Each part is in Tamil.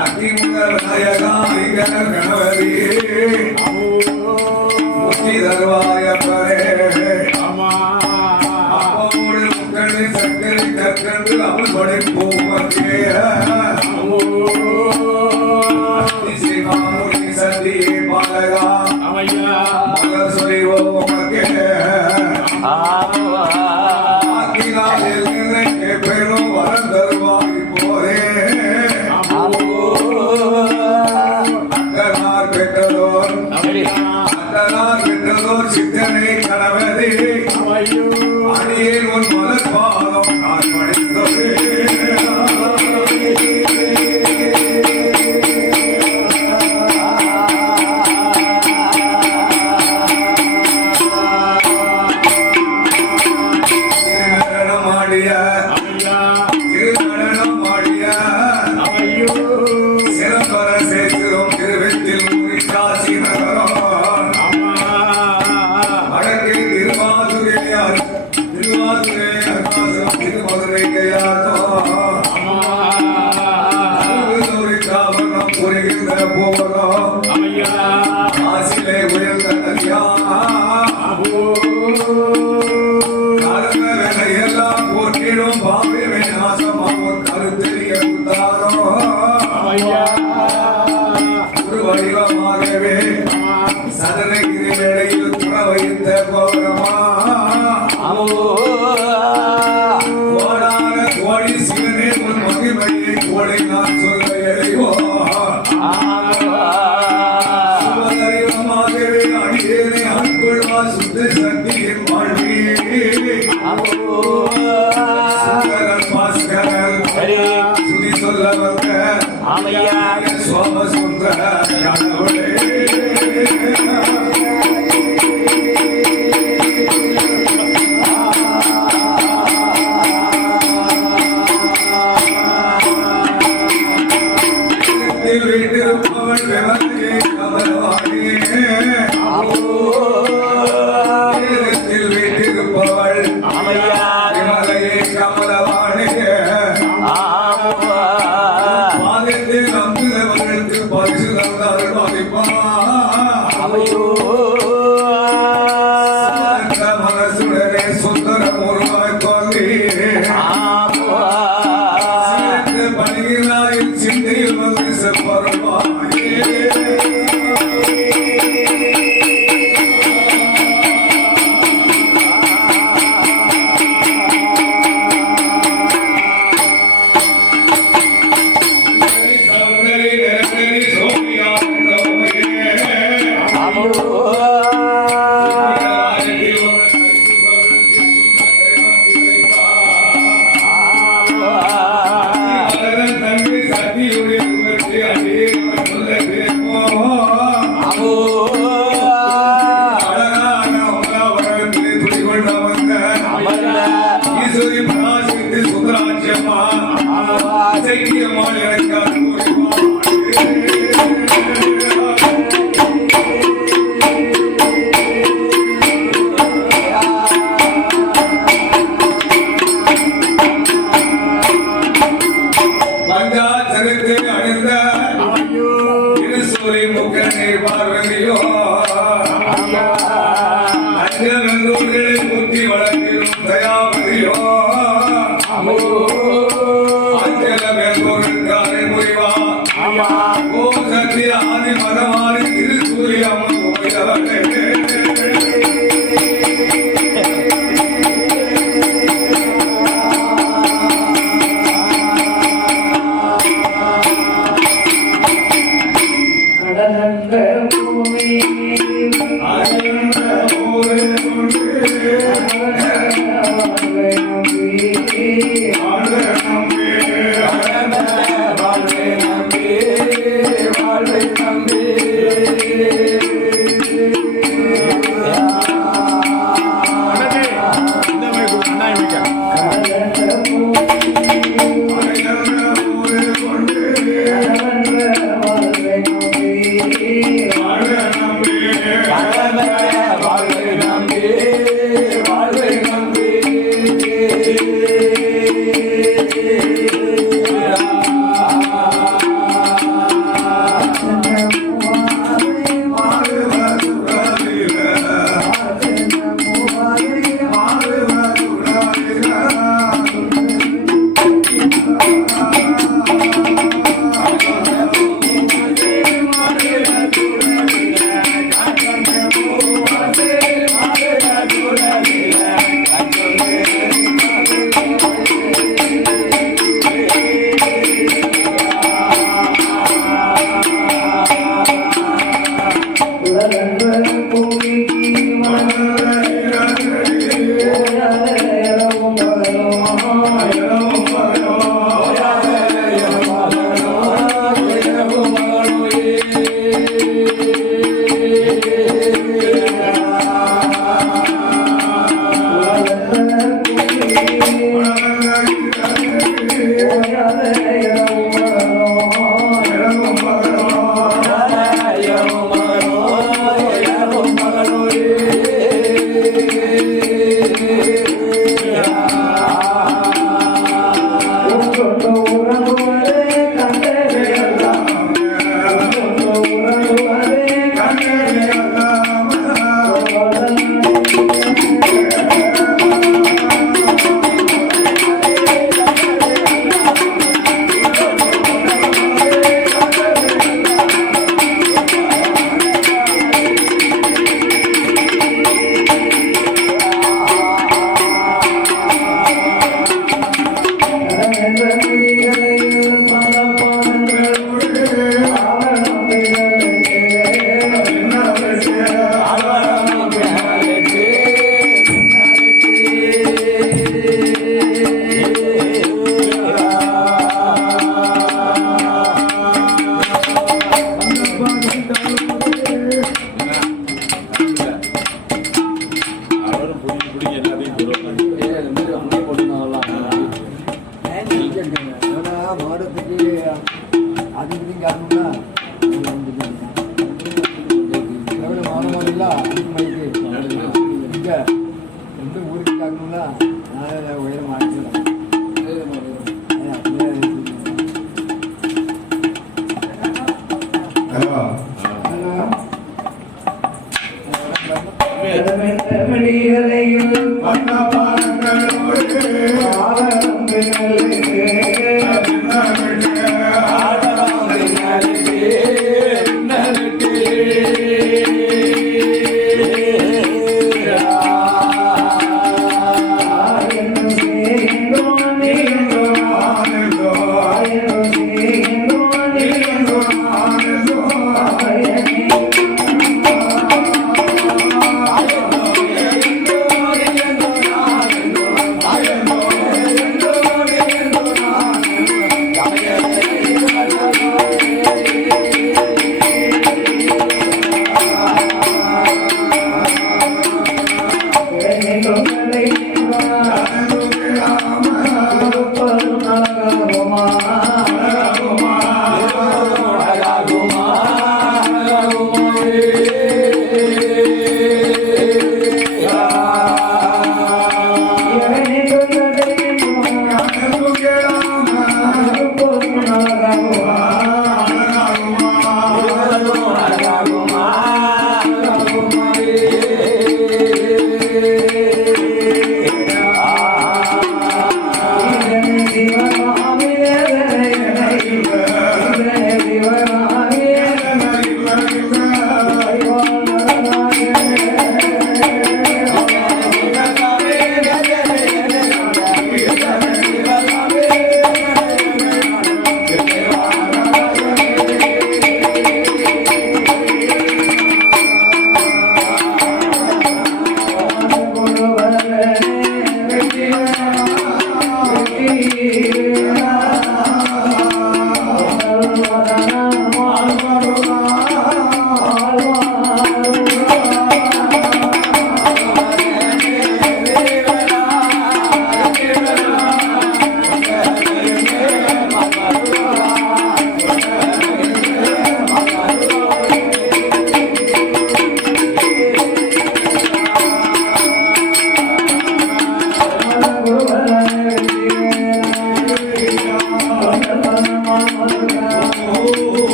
அத்திமுதல் நாயகா கணவதி முத்தி தருவாயப்பரே அப்போடு முக்கணி சக்கரை கற்கண்டு அவள் படைப்போமக்கே சதி பாலகா மலர் சொல்வோமக்கே பெரும் வரம் தருவாய் போரே அந்தனார் பெற்றதோர் சித்தனை கணவதி அடியே உன் மலர் பாதம் நான் படித்ததே ஆசிலே உயர்ந்த எல்லாம் போற்றிடும் பாவிவே நாசமாவும் கருத்தெரிய உத்தாரோ ஒரு வடிவமாகவே சதனகிரி வேளையில் துண வைத்த கோரமா கோடான கோடி சிவனே உன் மகிமையை கோடை நான் சொல்ல எறிவோ சுத்த சக்தியின் வாழ்வி சுதி சொல்ல வந்த சோமசுந்தர கடவுளே வீட்டிருப்பவள் விவரே கமலவாணியே வீட்டிருப்பவள் விமலையே கமலவாணியே பாதத்தில் நம்புகிறவர்களுக்கு பரிசு தந்தார்கள் மதிப்பா மனசுடனே சுந்தரம் உருவாய் கொண்டே பணிகிறாயின் சிந்தையில் வந்து செப்பருவாயே முத்தி வளர்த்திடும் தயாபதியோ ஆதி மதமாறி திருசூரிய அம்மன் மாடத்துக்கு அது இப்படின்னு காரணம்னா எவ்வளோ மாடமாடில அதுக்கு மைக்கு இங்கே ரெண்டு ஊருக்கு காக்கணும்னா நான் உயரம் ஆகிடுறேன்.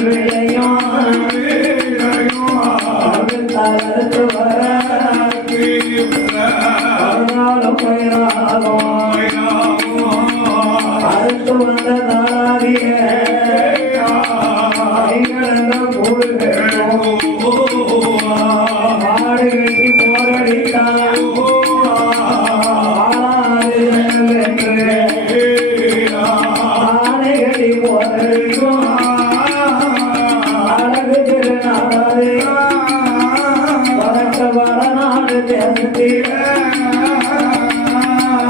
விளையும் அந்த நாளாதிலே கைகளங்க கூடுகிறோம் மாடு கட்டி போரடித்தான் ஆனை கட்டி போரடிக்கும் அழகு திருநாளாதே வடக்க வடநாடு தேசத்தில்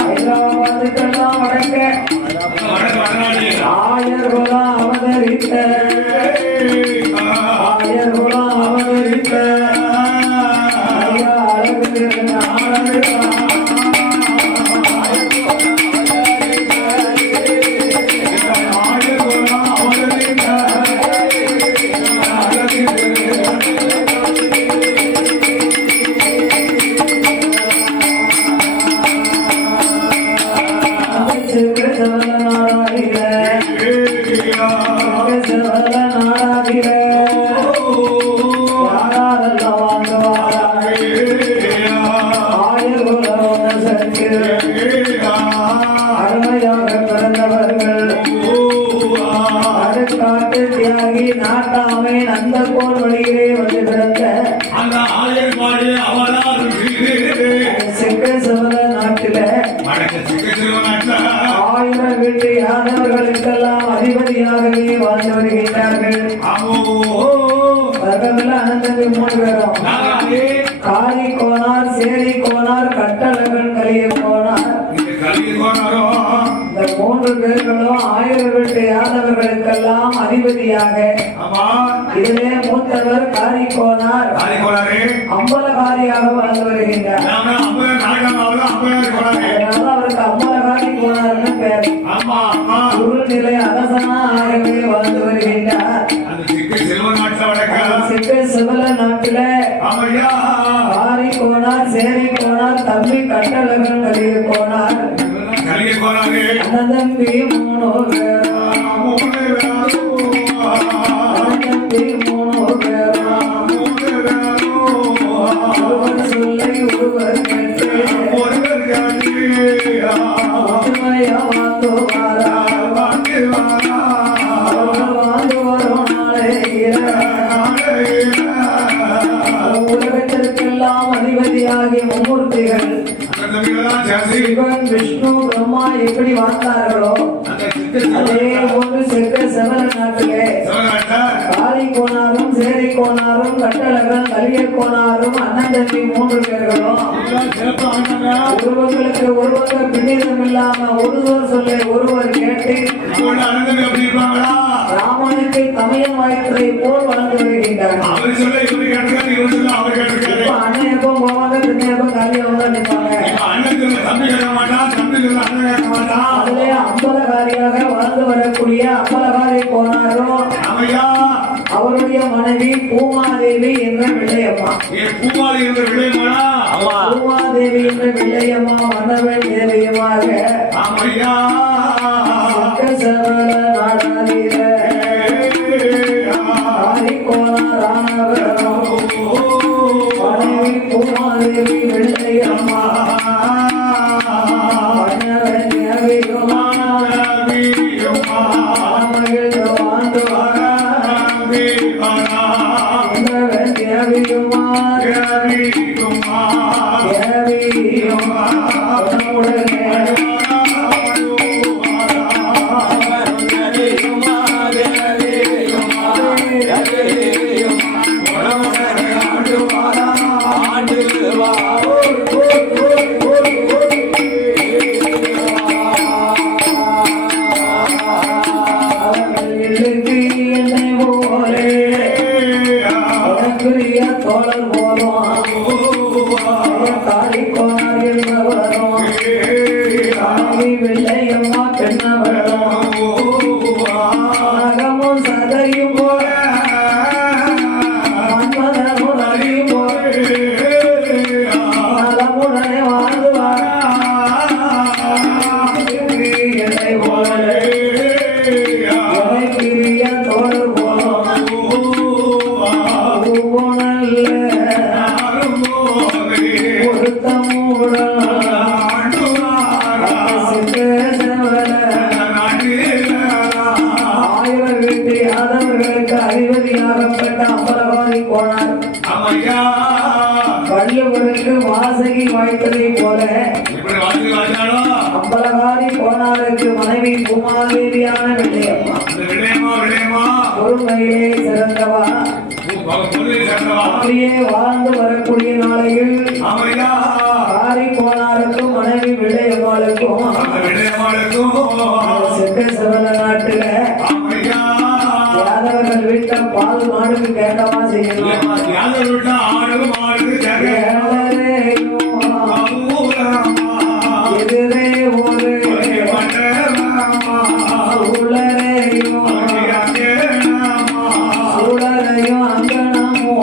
ஹைதராபாத்துக்கெல்லாம் வடக்க ஆயர் குலம் அவதரித்த ஆயர் குலம் அவதரித்த ஐயா அழகு திருநாளாதே நாட்டாமை நந்தகோள் வழியிலே வந்து பிறந்த அந்த ஆயர்பாடி அவதார் செக்க சோழ நாட்டில வடக்கு சிக்கச்சிறுவ நாட்டில் ஆயிரம் வீட்டு யாதவர்களுக்கெல்லாம் அதிபதியாகவே வாழ்ந்து வருகின்றார்கள். அவர்கள் அனந்தது 3 பேரும் காளி கோனார், சேரி கோனார், கட்டழகன் கலிய கோனார். இந்த 3 பேர்களும் ஆயிரம் வீட்டு யாதவர்களுக்கெல்லாம் அதிபதியாக இதிலே மூத்தவர் காரி கோனார் அம்பலகாரியாக வாழ்ந்து வருகின்றார். அவருக்கு அம்பலகாரி கோனார்னு பேர். குருநிலை அரசனாகவே வாழ்ந்து வருகின்றார். சிக்க சிவல நாட்டில காரி கோனார், சேரி கோனார், தம்பி கட்டழகன் கலிய கோனார் அனந்தம்பி 3 பேரும் அனந்தம்பி 3 பேரும் ஒருவர் சொல்லை ஒருவர் கேட்டு ஒற்றுமையா வாழ்ந்து வாழ்ந்து வரும் நாளே உலகத்திற்கெல்லாம் அதிபதியாகிய மும்மூர்த்திகள் சிவன், விஷ்ணு, பிரம்மா எப்படி வாழ்ந்தார்களோ அதே போன்று செக்க செவல நாட்டிலே காளி கோனாரும், சேரி கோனாரும், கட்டழகன் கலிய கோனாரும் அண்ணந்தம்பி 3 பேர்களும் ஒருவர்களுக்கு ஒருவர் பின்னிடம் இல்லாம ஒருவர் சொல்லை ஒருவர் கேட்டு ராமனுக்கு தமையன் வாய்ப்பதை போல் வளர்ந்து வருகின்றார்கள். அண்ணன் எப்போ போவாங்க, பின்ன எப்போ காலியாக நிற்பாங்க. அதிலே அம்பலகாரியாக வாழ்ந்து வரக்கூடிய அம்பலகாரி கோனாரும் அவருடைய மனைவி பூமாதேவி என்ற வெள்ளையம்மா. பூமாதேவி என்ற வெள்ளையம்மா மன்னவன் தேவியமாக சகல நாடாதீர கோனாரானவரும் மனைவி பூமாதேவி வெள்ளையம்மா மன்னவன் தேவியம்மா மகிழ்ந்து வாழ்ந்து மன்னவன் தேவியம்மா தேவியம்மா உடனே தோழர் போலும் காளி கோனார் என்பவரும் வெள்ளையம்மா பெண்ணவரும் நகமும் சதையும் போல மன்மதனும் அடியும் போல நலமுடனே வாழ்ந்துவார் என்னை போல கிரிய தோழர் போலும் ஒருத்தமுடன் ஆமையா வள்ளுவருக்கு வாசகி வாய்த்ததை போல இப்படி வாங்கி வாங்கினாலும் அம்பலகாரி கோனாருக்கு மனைவி பூமாதேவியான வெள்ளையம்மா அந்த விடயமா பொறுமையிலே சிறந்தவா பொருளை சேர்ந்தவா அப்படியே வாழ்ந்து வரக்கூடிய நாளையில் ஆமையா காரி கோனாருக்கும் மனைவி வெள்ளையம்மாளுக்கும் அந்த விடயமாளுக்கும் செக்க சிவன நாட்டுல ஆமையா யாதவர்கள் வீட்ட பால் மாடுக்கு கேட்டவா செய்யணும் யாதவர் விட்டா ஆடு மாடு எதிரே ஒரு உளரையும் உளரையும் அங்கனமோ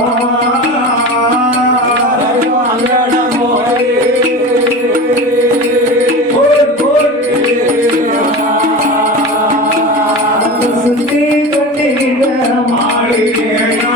சுத்தி கட்டிட மாளிகையா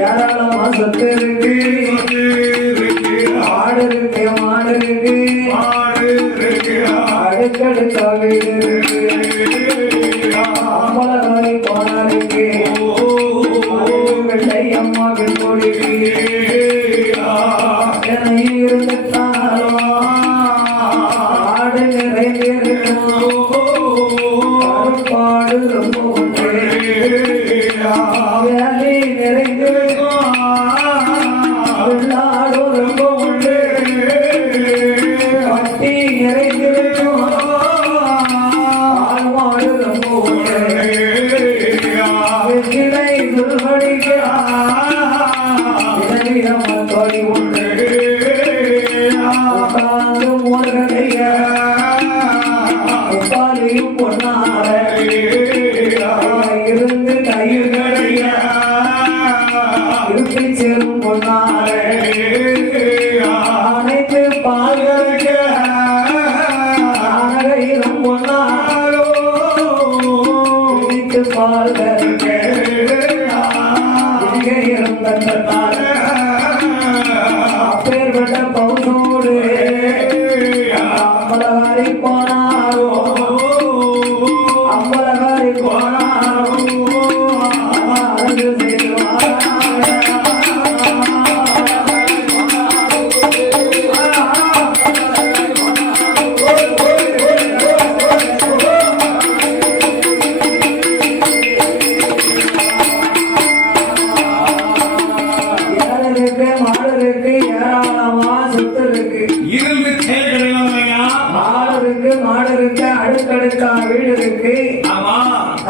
ஏராளமா சொத்து இருக்கு ஆடு இருக்கு மாடு இருக்கு அடுக்கடுக்கா வீடு இருக்கு அம்பலகாரி போனாருக்கு வெள்ளை அம்மா வெண்கொடிக்கு என இருந்துட்டாலும் ஆடு நிறைந்திருக்கும் பாடு ரொம்ப ஒன்று வேலை நிறைந்திருக்கும் வெள்ளாடு ரொம்ப ஒன்று பட்டி நிறைந்திருக்கும் ஆழ்வாடு ரொம்ப ஒன்று வெற்றிலை துர்வடிக்க நம்ம தோழி ஒன்று உட்கார்ந்து மூழ்கடைய உப்பாலையும் பொன்னார இருந்து தயிர் கடைய இருப்பை சேரும் பொன்னார அனைத்து பால்களுக்கு அனகையிலும் பொன்னாரோ இனித்து பால்களுக்கு இங்கையிலும் தந்தார அப்பேற்பட்ட பௌசோடு அம்பலகாரி போனாரோ அம்பலகாரி போனாரோ அழகு மாடு இருக்கு ஏராளமா சொத்து இருக்கு இருந்து செயல்கள் மாடு இருக்கு அடுக்கடுக்கா வீடு இருக்கு ஆமா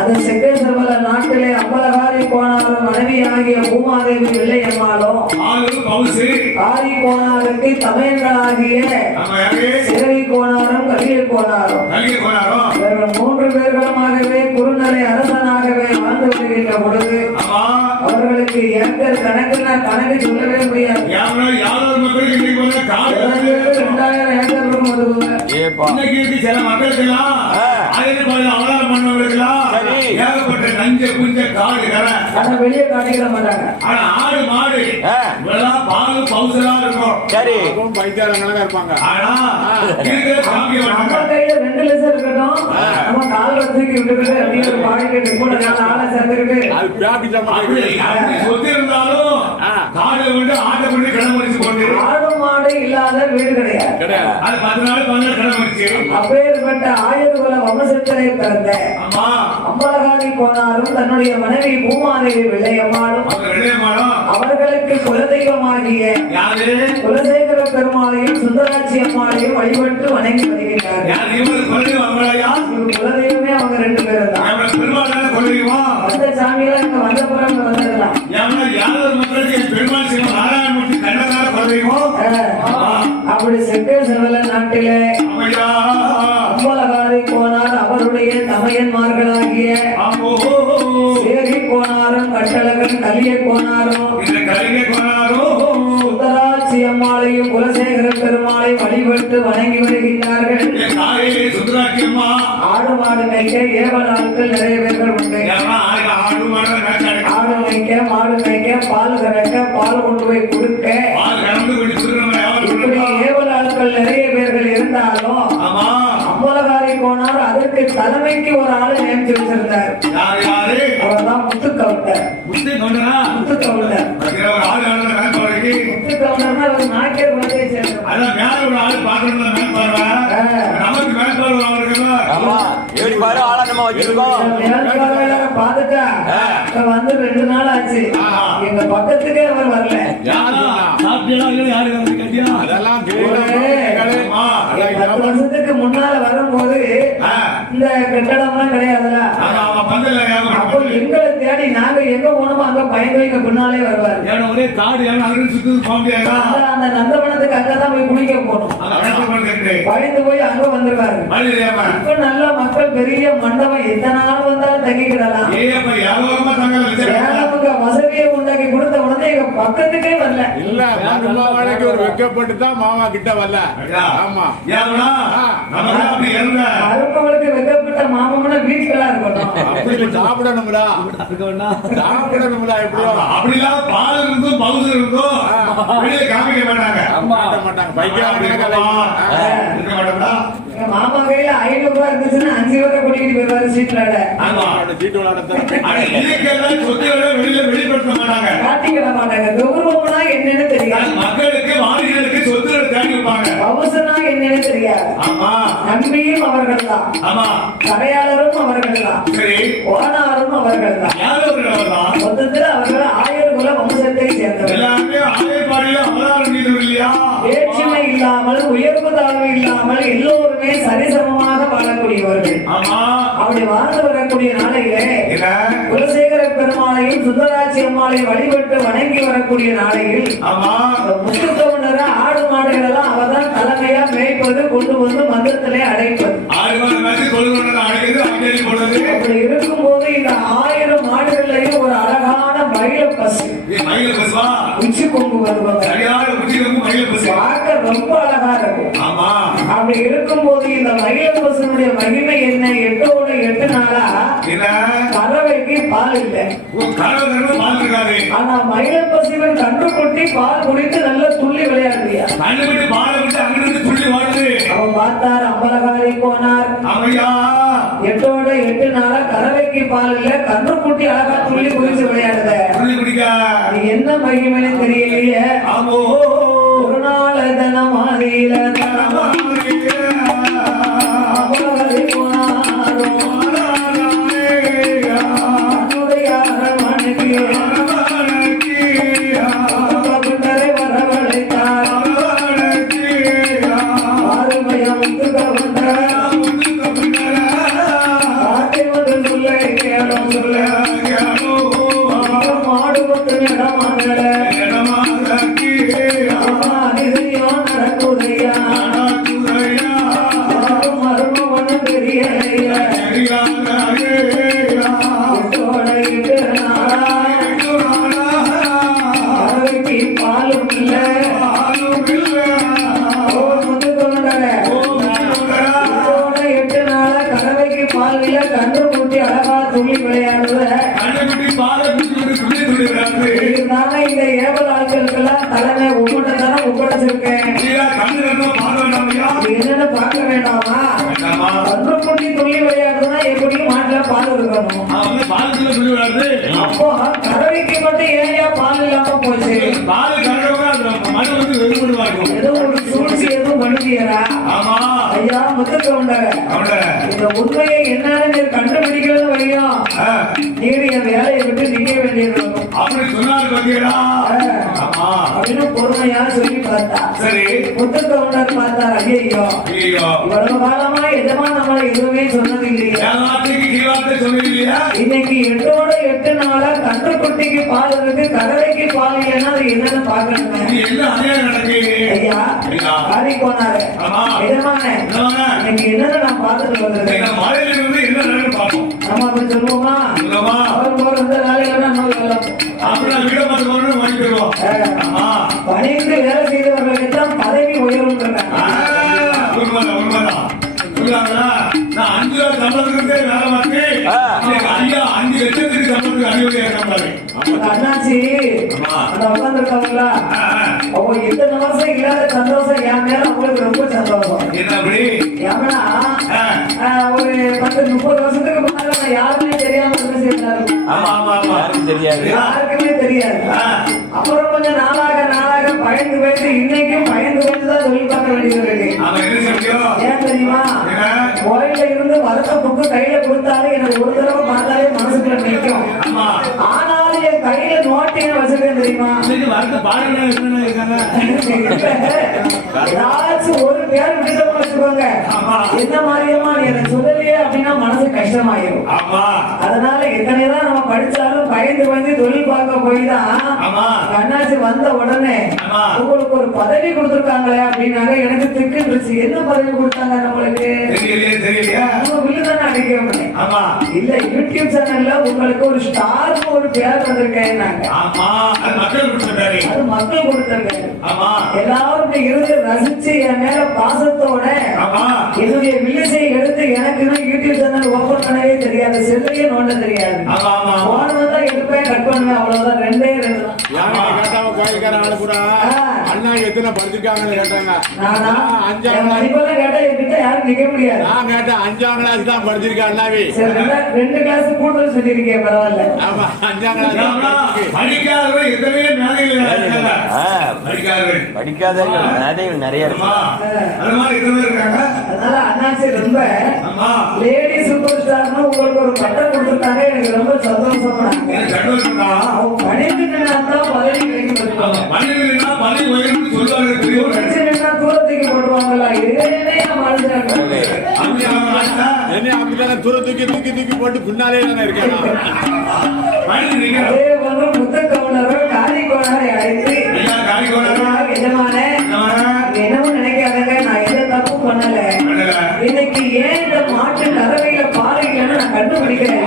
அது செக்கேசவல நாட்டிலே அம்பலகாரி கோணாரும் மனைவி ஆகிய பூமாதேவி வெள்ளையம்மாளும் ஆளு பவுசு காரி கோணாருக்கு தமையங்களாகிய சிறவி கோணாரும் கலியல் கோணாரும் கலிய போனாரோ இவர்கள் 3 பேர்களுமாகவே குறுநிலை அரசனாகவே வாழ்ந்து வருகின்ற பொழுது ஆமா அவர்களுக்கு ஏக்கர் கணக்கு சொல்லவே முடியாது யாரும் மக்களுக்கு இன்னைக்கு வந்து காடு 2000 ஏக்கர் இருக்கும் அதுக்குள்ள. இன்னைக்கு இருக்கு சில மக்களுக்கெல்லாம் ஆயிரம் அவதாரம் பண்ணவங்களுக்கெல்லாம் ஏகப்பட்ட நஞ்ச புஞ்ச காடு கரை ஆனா வெளியே காட்டிக்கிற மாட்டாங்க. ஆனா ஆடு மாடு இதெல்லாம் பால் பவுசலா இருக்கும் சரி பைத்தியாரங்களா இருப்பாங்க. ஆனா இருக்கிற காமிக்க நம்ம மாட்டாங்க கையில 2 லட்சம் இருக்கட்டும் நம்ம கால் வசதிக்கு விட்டுக்கிட்டு அப்படியே ஒரு பாடிக்கிட்டு கூட நான் ஆளை சேர்ந்துக்கிட்டு அது பியாபி அப்படி சொத்து இருந்தாலும் காடு கொண்டு ஆட்டை கொண்டு கிளம்பரிச்சு போட்டு ஆடு மாடு இல்லாத வீடு கிடையாது. கிடையாது. அது 10 நாள் 15 கிளம்பரிச்சு அப்பேற்பட்ட ஆயுர்குல வம்சத்திலே பிறந்த ஆமா அம்பலகாரி போனாலும் தன்னுடைய மனைவி பூமாதேவி வெள்ளையம்மாளும் அவங்க வெளியே மாடம் அவர்களுக்கு குலதெய்வமாகிய யாரு குலசேகர பெருமாளையும் சுந்தராட்சி அம்மாளையும் வழிபட்டு வணங்கி வருகின்றார்கள். யார் இவங்க கொள்ளையும் அவங்களையா இவங்க குலதெய்வமே அவங்க 2 பேரும் தான். அவங்களை பெருமாள் தானே கொள்ளையுமா அந்த சாமியெல்லாம் இங்க வந்தப்புறம் இங்க வந்ததுதான். யாரும் மக்களுக்கு பெருமாள் சிவம் நாராயணமூர்த்தி கண்ணதான கொள்ளையுமோ அப்படி செக்கே செவல நாட்டிலே அமையா அம்பலகாரி போனார் அவருடைய தமையன்மார்களாகிய ஆமோ சேரி கோனாரும் கட்டழகன் கலிய கோனாரும் இந்த கலிங்க கொண்டாரோ சுந்தராட்சி அம்மாளையும் குலசேகர பெருமாளை வழிபட்டு வணங்கி வருகின்றார்கள். என் தாயே சுந்தராட்சி அம்மா ஆடு மாடு மேய்க்க ஏவல் நாட்கள் நிறைய பேர்கள் உண்டு. ஆடு மாடு ஆடு மேய்க்க மாடு மேய்க்க பால் கறக்க பால் கொண்டு போய் கொடுக்க பால் கலந்து இப்படி ஏவல் ஆட்கள் நிறைய பேர்கள் இருந்தாலும் ஆமா அம்பலகாரி போனார். அதற்கு தலைமைக்கு ஒரு ஆளை நியமிச்சு வச்சிருந்தார். யாரு யாரு அவர்தான் முத்துக்கவுண்டர். முத்து கொண்டனா முத்துக்கவுண்டர் ஒரு ஆள் மேற்பார்வைக்கு முத்துக்கவுண்டர்னா அவர் நாக்கியர் குலத்தை சேர்ந்தவர். அதான் மேல ஒரு ஆள் பாக்கணும் மேற்பார்வை நமக்கு மேற்பார்வை அவர்கள் ஆமா ஏடி பாரு ஆளா நம்ம வச்சிருக்கோம். மேற்பார்வையாளரை பார்த்துட்டா வந்து 2 நாள் ஆச்சு. எங்க பக்கத்துக்கே அவர் வரல. யாரா சாப்பிட்டா யாரு கட்டியா அதெல்லாம் ஆமா 10 வருஷத்துக்கு முன்னால வரும்போது இந்த கட்டடம்லாம் கிடையாதுல்ல. ஆமா பந்தல்ல அப்போ எங்களை தேடி நாங்க எங்க போனோமோ அங்க பயந்து எங்க பின்னாலே வருவாரு. ஏன்னா ஒரே காடு அங்கே சுத்து போக அந்த நந்தவனத்துக்கு அங்கதான் போய் குளிக்க போகணும். பயந்து போய் அங்க வந்துருவாரு. இப்ப நல்ல மக்கள் பெரிய மண்டபம் எத்தனை நாள் வந்தாலும் தங்கிக்கிடலாம். ஏழாமுக வசதியை உண்டாக்கி கொடுத்த உடனே எங்க பக்கத்துக்கே வரல. இல்ல மருமகனுக்கு ஒரு வெக்கப்பட்டு தான் மாமா கிட்ட வரல. ஆமா மருமகளுக்கு வெக்கப்பட்ட மாமன்னா வீட்டுல இருக்கணும். அப்படி சாப்பிடணும்டா சாப்பிடணும்டா எப்படியோ அப்படிலாம் பால் இருந்தும் பவுசு இருந்தும் வெளியே காமிக்க மாட்டாங்க மாட்டாங்க பைக்காக இருக்க மாட்டோம்டா எங்க மாமா கையில 500 ரூபாய் இருந்துச்சுன்னா 5 பேரை கூட்டிட்டு போயிருவாரு சீட்ல. சீட்டு விளையாட வெளிப்படுத்த மாட்டாங்க காட்டிக்கிட மாட்டாங்க. கௌரவம்னா என்னன்னு தெரியாது. மக்களுக்கு வாரிகளுக்கு சொத்துக்களை தேடி வைப்பாங்க. பவுசனா என்னன்னு தெரியாது. ஆமா நம்பியும் அவர்கள் தான். ஆமா கடையாளரும் அவர்கள் தான். சரி ஓனாரும் அவர்கள் தான். யாரும் தான் மொத்தத்தில் அவர்கள் 1000 குல வம்சத்தை சேர்ந்தவர். எல்லாருமே ஆயப்பாடியில அவதாரம் செய்தவர் இல்லையா? வேற்றுமை இல்லாமல் உயர்வு தாழ்வு இல்லாமல் எல்லோருமே சரிசமமாக வாழக்கூடியவர்கள். ஆமா அப்படி வாழ்ந்து வரக்கூடிய நாளையிலே இல்ல குலசேகர பெருமாளையும் சுந்தராட்சி அம்மாளை வழிபட்டு வணங்கி வரக்கூடிய நாளையில் ஆமா முத்துக்கவுண்டர ஆடு மாடுகள் எல்லாம் அவதான் தலைமையா மேய்ப்பது கொண்டு வந்து மந்திரத்திலே அடைப்பது. ஆடுமான மாதிரி தொழுகொண்டு அடைக்கிறது அங்கேயும் போடுறது. அப்படி இருக்கும்போது இந்த 1000 மாடுகள்லையும் ஒரு அழகான மயில பசு மயில பசுவா உச்சி கொம்பு வருவாங்க. சரியான உச்சிக்கும் மயில பசு பார்க்க ரொம்ப அழகா இருக்கும். ஆமா அப்படி இருக்கும்போது இந்த மயில பசுனுடைய மகிமை என்ன? 8 நாளா என்ன கறவைக்கு பால் இல்லை. கரவை பால் இருக்காது. ஆனா மயில பசுவின் கன்று கொட்டி பால் குடித்து நல்லா துள்ளி விளையாடுறியா. அங்கிட்டு பாலை விட்டு அங்கிட்டு துள்ளி வாடுது. அவன் பார்த்தார் அம்பலகாரி போனார். அவையா 8 நாளா கறவைக்கு பால் இல்ல, கன்று குட்டி அழகா துள்ளி குடிச்சு விளையாடுத. துள்ளி குடிக்க இது என்ன மகிமைன்னு தெரியலையே. ஆமோ ஒரு நாள் தனமாதியில அம்பலகாரி போனாரோ தன்னுடைய அரண்மனைக்கு கவுண்டரை வரவழைத்தார். ஆறுமையா முத்துக்கவுண்டர் காட்டை வந்து சொல்ல கேளும் சொல்ல மாடு கொண்டு இடமாங்கல அதிசயம் நடக்குதையா. மருமவன பெரிய கறவைக்கு பாலும் இல்ல. முத்துக்கவுண்டர 8 நாளா கறவைக்கு பால் இல்ல, கன்று குட்டி அழகா துள்ளி விளையாடுவ. இதுதானே இந்த ஏவல் ஆட்களுக்கெல்லாம் தலைமை உங்கள்கிட்ட தானே ஒப்படைச்சிருக்கேன். என்னன்னு பார்க்க வேண்டாமா? கன்று குட்டி துள்ளி விளையாடுதுன்னா எப்படியும் மாட்டுல பால் இருக்கணும். அப்போ கறவைக்கு மட்டும் ஏரியா பால் இல்லாம போச்சு. ஏதோ ஒரு சூழ்ச்சி எதுவும் பண்ணுதியரா? ஐயா முத்துக்கவுண்டர இந்த உண்மையை என்னன்னு நீர் கண்டுபிடிக்கிறது வரையும் நீர் என் வேலையை விட்டு நிக்க வேண்டியிருக்கும் அப்படின்னு பொறுமையா சொல்லி பார்த்தா. முத்துக்கவுண்டர் பார்த்தார். ஐயோ இவ்வளவு காலமா எதமா நம்மள எதுவுமே சொன்னது இல்லையா? இன்னைக்கு 8 நாளா கன்று குட்டிக்கு பால் இருக்கு, கறவைக்கு பால் இல்லைன்னா அது என்னன்னு பாக்கணுமே. ஐயா ஆடி போனாரு. எஜமான இன்னைக்கு என்னன்னு நான் பார்த்துட்டு வந்தது. ஐயா 5 லட்சத்துக்கு சம்பளத்துக்கு அடிப்படையா இருக்காங்க. அந்த அண்ணாச்சி அந்த உட்கார்ந்துருக்காங்களா அவங்க இத்தனை வருஷம் இல்லாத சந்தோஷம் என் மேல அவங்களுக்கு ரொம்ப சந்தோஷம். என்ன அப்படி? ஏன்னா ஒரு 10-30 வருஷத்துக்கு முன்னால நான் யாருமே தெரியாம இருந்து சேர்ந்தாரு. யாருக்குமே தெரியாது. அப்புறம் கொஞ்சம் நாளாக பயந்து போயிட்டு இன்னைக்கும் பயந்து தான் தொழில் பார்க்க வேண்டியது இருக்கு. ஏன் தெரியுமா? கோயில இருந்து வரத்த புக்கு கையில கொடுத்தாலும் எனக்கு ஒரு தடவை பார்த்தாலே மனசுக்குள்ள நிற்கும். ஆனாலும் என் கையில நோட்டின வச்சிருக்கேன் தெரியுமா? ஏதாச்சும் ஒரு பேர் விட்டு வச்சுக்கோங்க. என்ன மாதிரியமா நீ எனக்கு சொல்லலையே அப்படின்னா மனசு கஷ்டமாயிரும். அதனால எத்தனைதான் நம்ம படிச்சாலும் பயந்து வந்து தொழில் பார்க்க போய் தான் அண்ணாச்சி வந்த உடனே உங்களுக்கு ஒரு பதவி கொடுத்துருக்காங்களே அப்படின்னாங்க. எனக்கு திக்குன்றுச்சு. என்ன பதவி கொடுத்தாங்க நம்மளுக்கு? வில்லுதானே அடிக்கிறோம். இல்ல யூடியூப் சேனல்ல உங்களுக்கு ஒரு ஸ்டார் ஒரு பேர் வந்திருக்கேன். அது மக்கள் கொடுத்திருக்காரு. எல்லாரும் இருந்து ரசிச்சு என் மேல பாசத்தோட என்னுடைய வில்லிசை எடுத்து எனக்கு யூடியூப் சேனல் ஓபன் பண்ணவே தெரியாது. செல்லையே நோண்ட தெரியாது. போனதான் தான் எடுப்பேன், கட் பண்ணுவேன். அவ்வளவுதான். 2 கேட்டாங்க கோயிலுக்கார ஆளு கூட அண்ணா எத்தனை படிச்சிருக்காங்கன்னு கேட்டாங்க. கேட்டா என்கிட்ட யாரும் நிக்க முடியாது. நான் கேட்டேன் 5ஆம் கிளாஸ் தான் படிச்சிருக்கேன் அண்ணாவி. 2 கிளாஸ் கூடுதல் சொல்லியிருக்கேன். பரவாயில்ல. ஆமா 5ஆம் கிளாஸ் படிக்காதவர்கள் எத்தனையோ மேதைகள் நிறைய இருக்கு. அதனால அண்ணாச்சி ரொம்ப லேடி சூப்பர் ஸ்டார்னு உங்களுக்கு ஒரு பட்டம் கொடுத்துருக்காங்க. எனக்கு ரொம்ப சந்தோஷப்படாங்க. அவங்க பணிந்து தான் பதவி தூரத்துக்கு போடுவாங்களா? அப்படித்தானே தூர தூக்கி போட்டு பின்னாலே தானே இருக்கேன். அதே போல முத்த கவுண்டரும் காளி கோணரை அழைத்து எஜமானே என்னவும் நினைக்காதங்க, நான் எந்த தப்பு பண்ணல. இன்னைக்கு ஏன் இந்த மாட்டு கறவையில பாரு இல்லைன்னு நான் கண்டுபிடிக்கிறேன்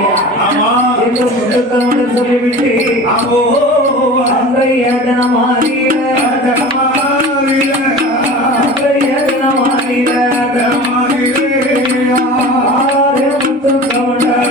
என்று முத்த கவுண்டர் சொல்லிவிட்டு அன்றைய தினமாறிய முத்து கவுண்டர்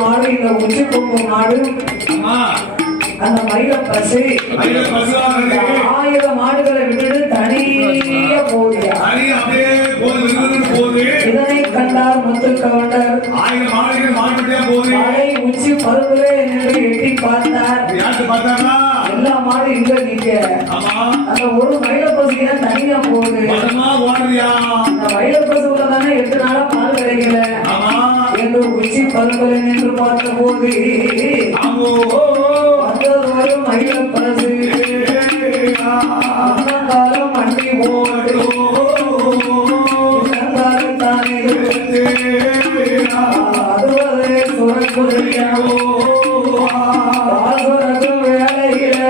மாடுகளை பத்தி கொண்டு அந்த மயில பசு 1000 மாடுகளை விட்டுட்டு தனியா போதியா. இதனை கண்டார் முத்து கவுண்டர் மலை உச்சி பருவலே என்று எட்டி பார்த்தார். எல்லா மாடு இங்க நிக்க அந்த ஒரு மயில பசுக்கு தனியா போகுது. அந்த மயில பசுல தானே 8 நாளா பால் கிடைக்கல என்று உச்சி பருவலே என்று பார்த்த போது ஒரு மயில பசு காலம் மண்டி போடு தானே அதுவதே சுரக்குதியா வேலையில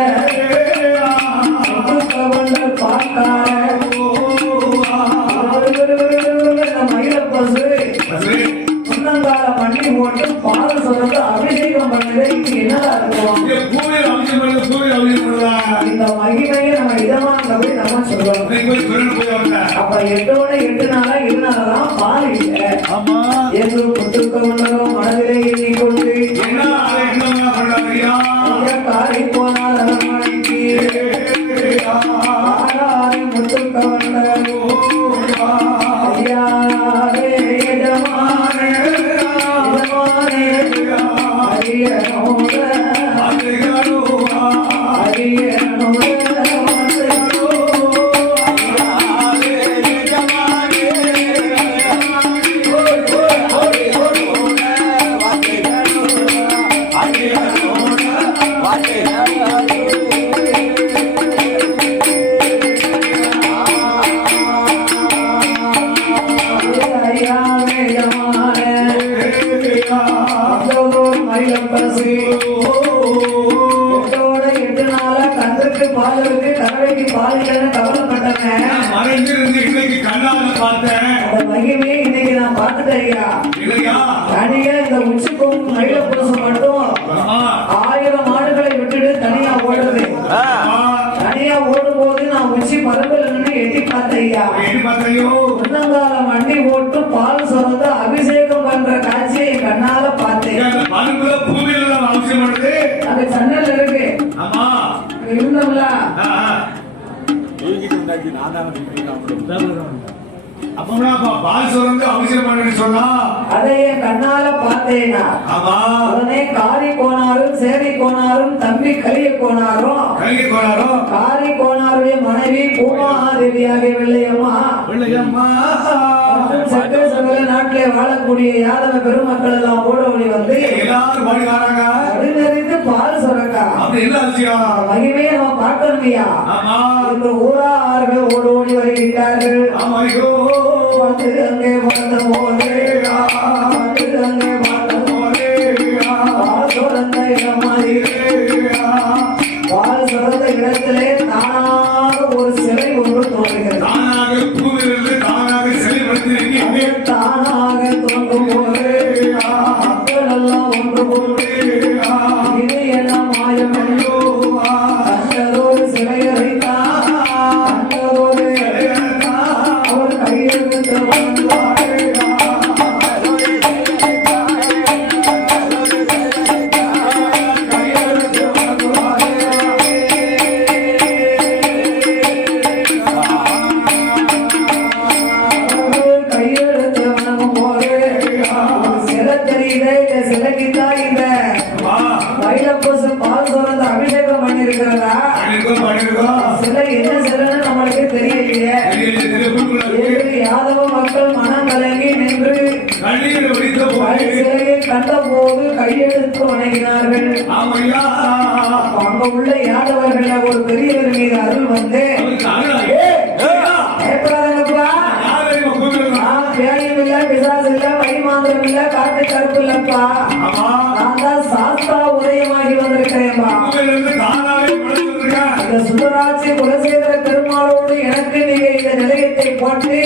பார்த்தார மயில பசு முன்னங்கால மண்டி போட்டு பால் சொல்றது அபிஷேகம் பண்ணது. இது என்னதான் இருக்கும்? இந்த மகிமையை நம்ம இதமான நம்ம சொல்றோம். அப்ப 8 நாளா இருந்தால்தான் பால் இல்லை என்று புத்துக்கவனோ மனதிலே எண்ணிக்கொண்டு காரை போனால் அரண்மனைக்கு முத்துக்கவனர் எட்டோட 8 நாளா கன்றுக்கு பால் இருக்கு கறவைக்கு பால் இல்லைன்னு கவலைப்பட்டவன் மறைஞ்சிருந்து இன்னைக்கு கண்ணால பார்த்தேன். அந்த மகிமையை இன்னைக்கு நான் பார்த்துட்டேன் ஐயா. இல்லையா? தனியா இந்த உச்சிக்கும் மயில புருஷம் மட்டும் ஆமா. 1000 மாடுகளை விட்டுட்டு தனியா ஓடுறது. ஆமா. தனியா ஓடும் போது நான் உச்சி பரம்பில் நின்று எட்டி பார்த்தேன் ஐயா. எடி பார்த்தையோ? முன்னங்கால வண்டி போட்டு பால் சுரந்து அபிஷேகம் பண்ற காட்சியை என் கண்ணால பார்த்தேன். அந்த மரத்துல பூமியில தான் அவசியம் பண்ணுது. அது சன்னல் இருக்கு ஆமா. இருந்தோம்ல நான் தானே அப்பா பால் சுரந்து அவசியம் பண்ணுன்னு சொன்னா அதை என் கண்ணால பார்த்தேனா. ஆமா. உடனே காரி கோனாரும் சேரி கோனாரும் தம்பி கலிய கோனாரும் கையை கொண்டாரோ காரி கோனாருடைய மனைவி பூமாதேவியாக வெள்ளையம்மா பிள்ளையம்மா சக்கர சகல நாட்டிலே வாழக்கூடிய யாதவ பெருமக்கள் எல்லாம் ஓடோடி வந்து எல்லாரும் பாடி வராங்க. அடிநறிந்து பால் சுரக்கா அப்படி என்ன விஷயம்? மகிமையை நம்ம பார்க்கணுமையா. ஆமா. இந்த ஊரார்கள் ஓடோடி வருகிறார்கள். ஆமா. ஐயோ வந்து அங்கே வந்த போதே வந்து அங்கே வந்த போதே பால் சுரந்த இடமாய் பால் சுரந்த இடத்திலே தானாக ஒரு சிலை ஒன்று தோன்றுகிறது. தானாக பூமியிலிருந்து தானாக செயல்படுத்தி தானாக தோன்றும் போது மக்கள் எல்லாம் ஒன்று போட்டு இது என்ன மாயம் ஐயோ கண்டதோடு சிலையரை கண்டதோடு அவர் கையெழுத்து வந்தாரே. கையெழுத்து வணங்கும் போது சிலை தெரியுதே. இந்த சிலைக்குத்தான் இந்த மயிலப்பூசு பால் சுரந்து அபிஷேகம் பண்ணிருக்கிறதா? சிலை என்ன சிலைன்னு நம்மளுக்கு தெரியலையே. ஏழு யாதவ மக்கள் மனம் கலங்கி நின்று சிலையை கண்ட போது கையெழுத்து வணங்கினார்கள். அங்க உள்ள யாதவர்கள ஒரு பெரியவர் மீது அருள் வந்து பயப்படாதங்கப்பா, நான் பேயும் இல்ல பிசாசு இல்ல வைமாந்திரம் இல்ல காட்டு கருப்பு இல்லப்பா, நான் தான் சாஸ்தா உதயமாகி வந்திருக்கிறேன்பா. இந்த சுந்தராட்சி குலசேகர பெருமாளோடு எனக்கு நீங்க இந்த நிலையத்தை போட்டு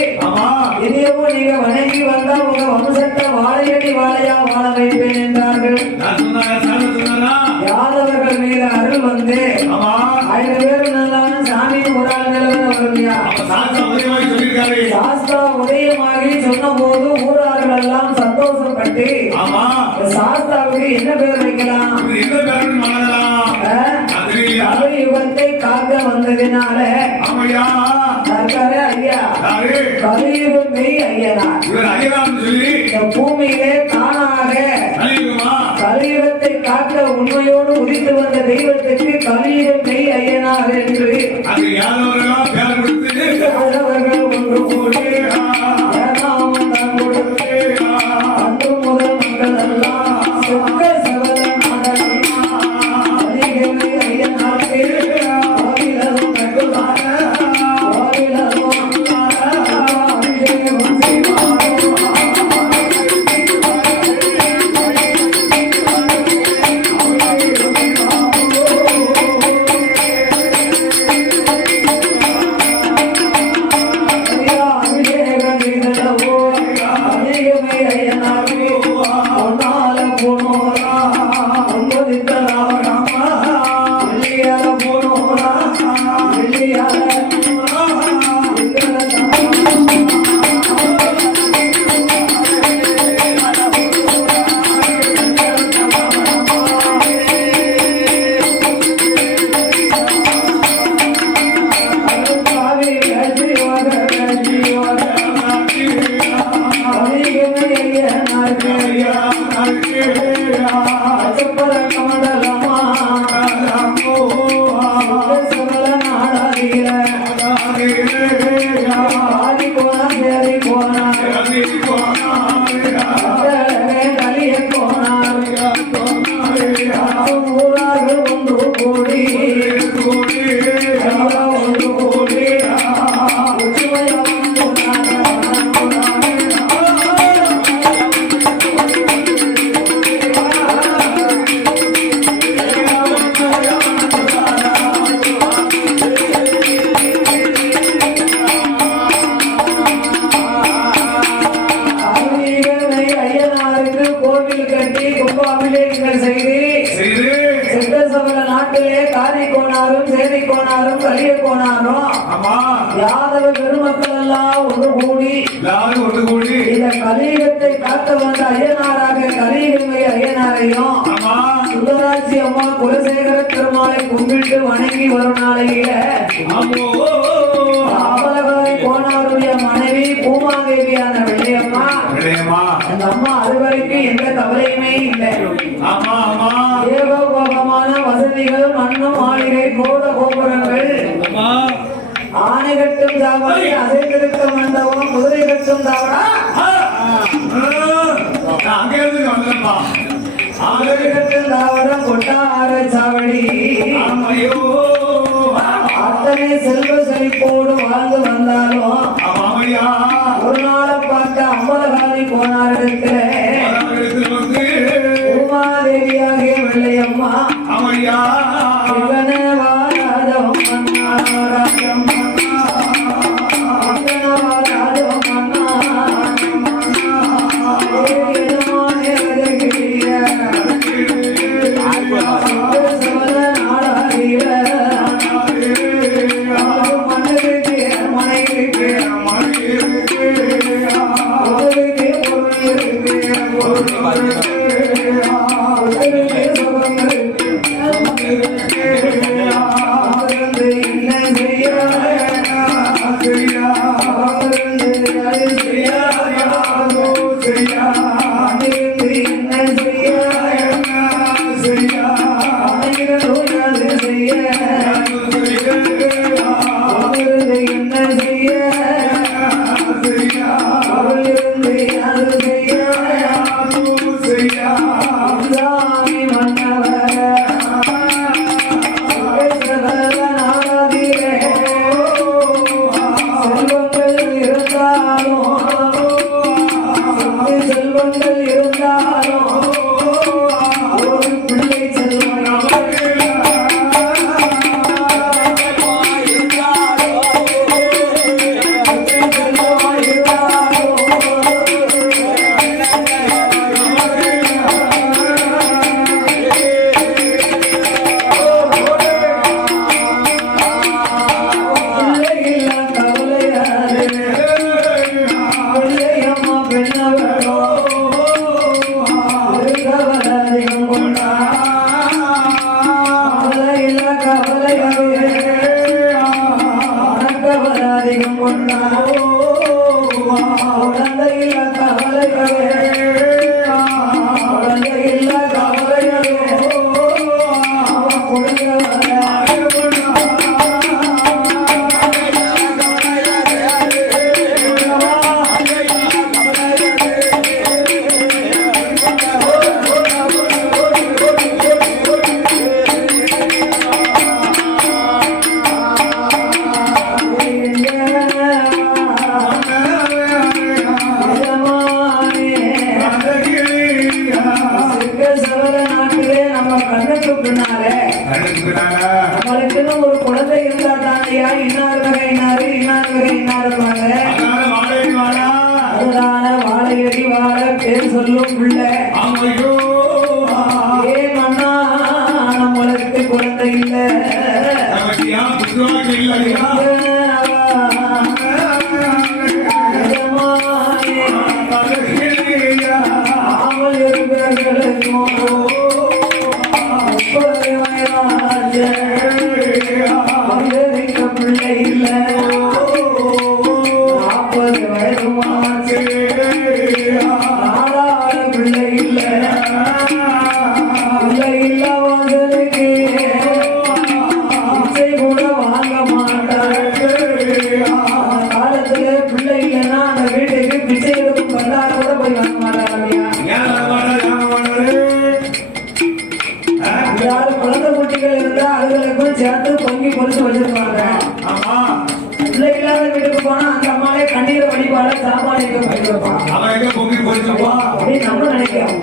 இனியவும் நீங்க வணங்கி வந்தா உங்க வம்சத்தை வாழையடி வாழையா வாழ வைப்பேன் என்றார்கள். யாதவர்கள் மீது அருள் வந்து 5 பேர் இருந்தாலும் சாமி ஒரு ஆள் நிலவரா சாஸ்தா உதயமாகி சொன்ன போது ஊரார்கள் எல்லாம் சந்தோஷப்பட்டு சாஸ்தாவுக்கு என்ன பேர் வைக்கலாம்? கலியுகத்தை காக்க வந்ததினால ஐயா கலியுகம் மெய் ஐயனார் இந்த பூமியிலே தானாக கலியுகத்தை காக்க உண்மையோடு உதித்து வந்த தெய்வத்துக்கு கலியுகம் மெய் ஐயனார் என்று அவர்கள் ஒன்று கூடி கொடுத்து அன்று முதல் மக்கள் எல்லாம் சொக்க சகல அபிஷேகம் நாட்டிலே காரி கோணாரும் சேரி கோணாரும் கலிய கோணாரும் ஆமா யாதவ பெருமக்கள் எல்லாம் ஒன்று கூடி எல்லாரும் ஒன்று கூடி இந்த கலியுகத்தை காக்க வந்த ஐயனாராக கலியுகமை ஐயனாரையும் ஆமா சுந்தராட்சி அம்மா குலசேகர பெருமாளை கும்பிட்டு வணங்கி வரும் நாளையில ஆமோ அமலகாரி கோணாருடைய மனைவி பூமாதேவியான வெள்ளையம்மா விளையம்மா அந்த அம்மா அதுவரைக்கும் எந்த கவலையுமே இல்லை. ஆமா ஆமா ஏகோபமான வசதிகள் மண்ணும் மாளிகை கோட கோபுரங்கள் ஆமா ஆணை கட்டும் தாவடி அசைந்திருக்க மண்டபம் குதிரை கட்டும் தாவடா அங்கே இருந்து வந்தேன்ப்பா குதிரை கட்டும் தாவடம் கொட்டார சாவடி ஐயோ அத்தனை செல்வ செழிப்போடு வாழ்ந்து வந்தாலும் ஆமாமையா ஒரு நாளை பார்த்த அம்பலகாரி கோணாரிடத்துல வந்து உமாதேவியாகிய வெள்ளையம்மா ஆமையா இவனே வாராதம் மன்னா ராஜம் மன்னா இவனே வாராதம் மன்னா ஏனமானே அழகிய சவல நாடாகிய மனைவிக்கு மனைவிக்கு உதவிக்கு பொருள் உதவிக்கு சுகங்கள் அமர்ந்து என்ன செய்ய அமர்ந்து அது செய்ய அமர்ந்து என்ன செய்ய அனைவரும் அது செய்ய அமர்ந்து என்ன செய்ய அருளிருந்து அது செய்ய சாமி மன்னவர் நாடாதிலே செல்வங்கள் இருந்தாலும் செல்வங்கள் இருந்தாலும் ஒரு பிள்ளை செல்வம் நம்மளுக்குன்னு ஒரு குழந்தை இருந்தா தானையா இன்னார் வகை இன்னாரு இன்னார் வகை இன்னாருவாங்க அதுதான வாழையடி வாழ பேர் சொல்லும் பிள்ளை ஏன் அண்ணா நம்மளுக்கு குழந்தை இல்லை அவள் இருக்கிறவர்களுக்கும் பிள்ளை இல்லை 40 வயதுமாச்சு ஆளாத பிள்ளை இல்லை பிள்ளை இல்லவங்களுக்கு இசை கூட வாங்க மாட்டாங்க காலத்துல பிள்ளை இல்லைன்னா அந்த வீட்டுக்கு பிச்சை எடுக்கும் வந்தார கூட போய் வாங்க மாட்டாங்க யாரும் குழந்தை குட்டிகள் இருந்தா அதுகளுக்கும் சேர்த்து பொங்கி பொறிச்சு வச்சிருப்பாங்க பிள்ளை இல்லாத வீட்டுக்கு போனா அந்த அம்மாவே கண்ணீரை வழிபாட சாப்பாடு அப்படின்னு நம்ம நினைக்கிறோம்.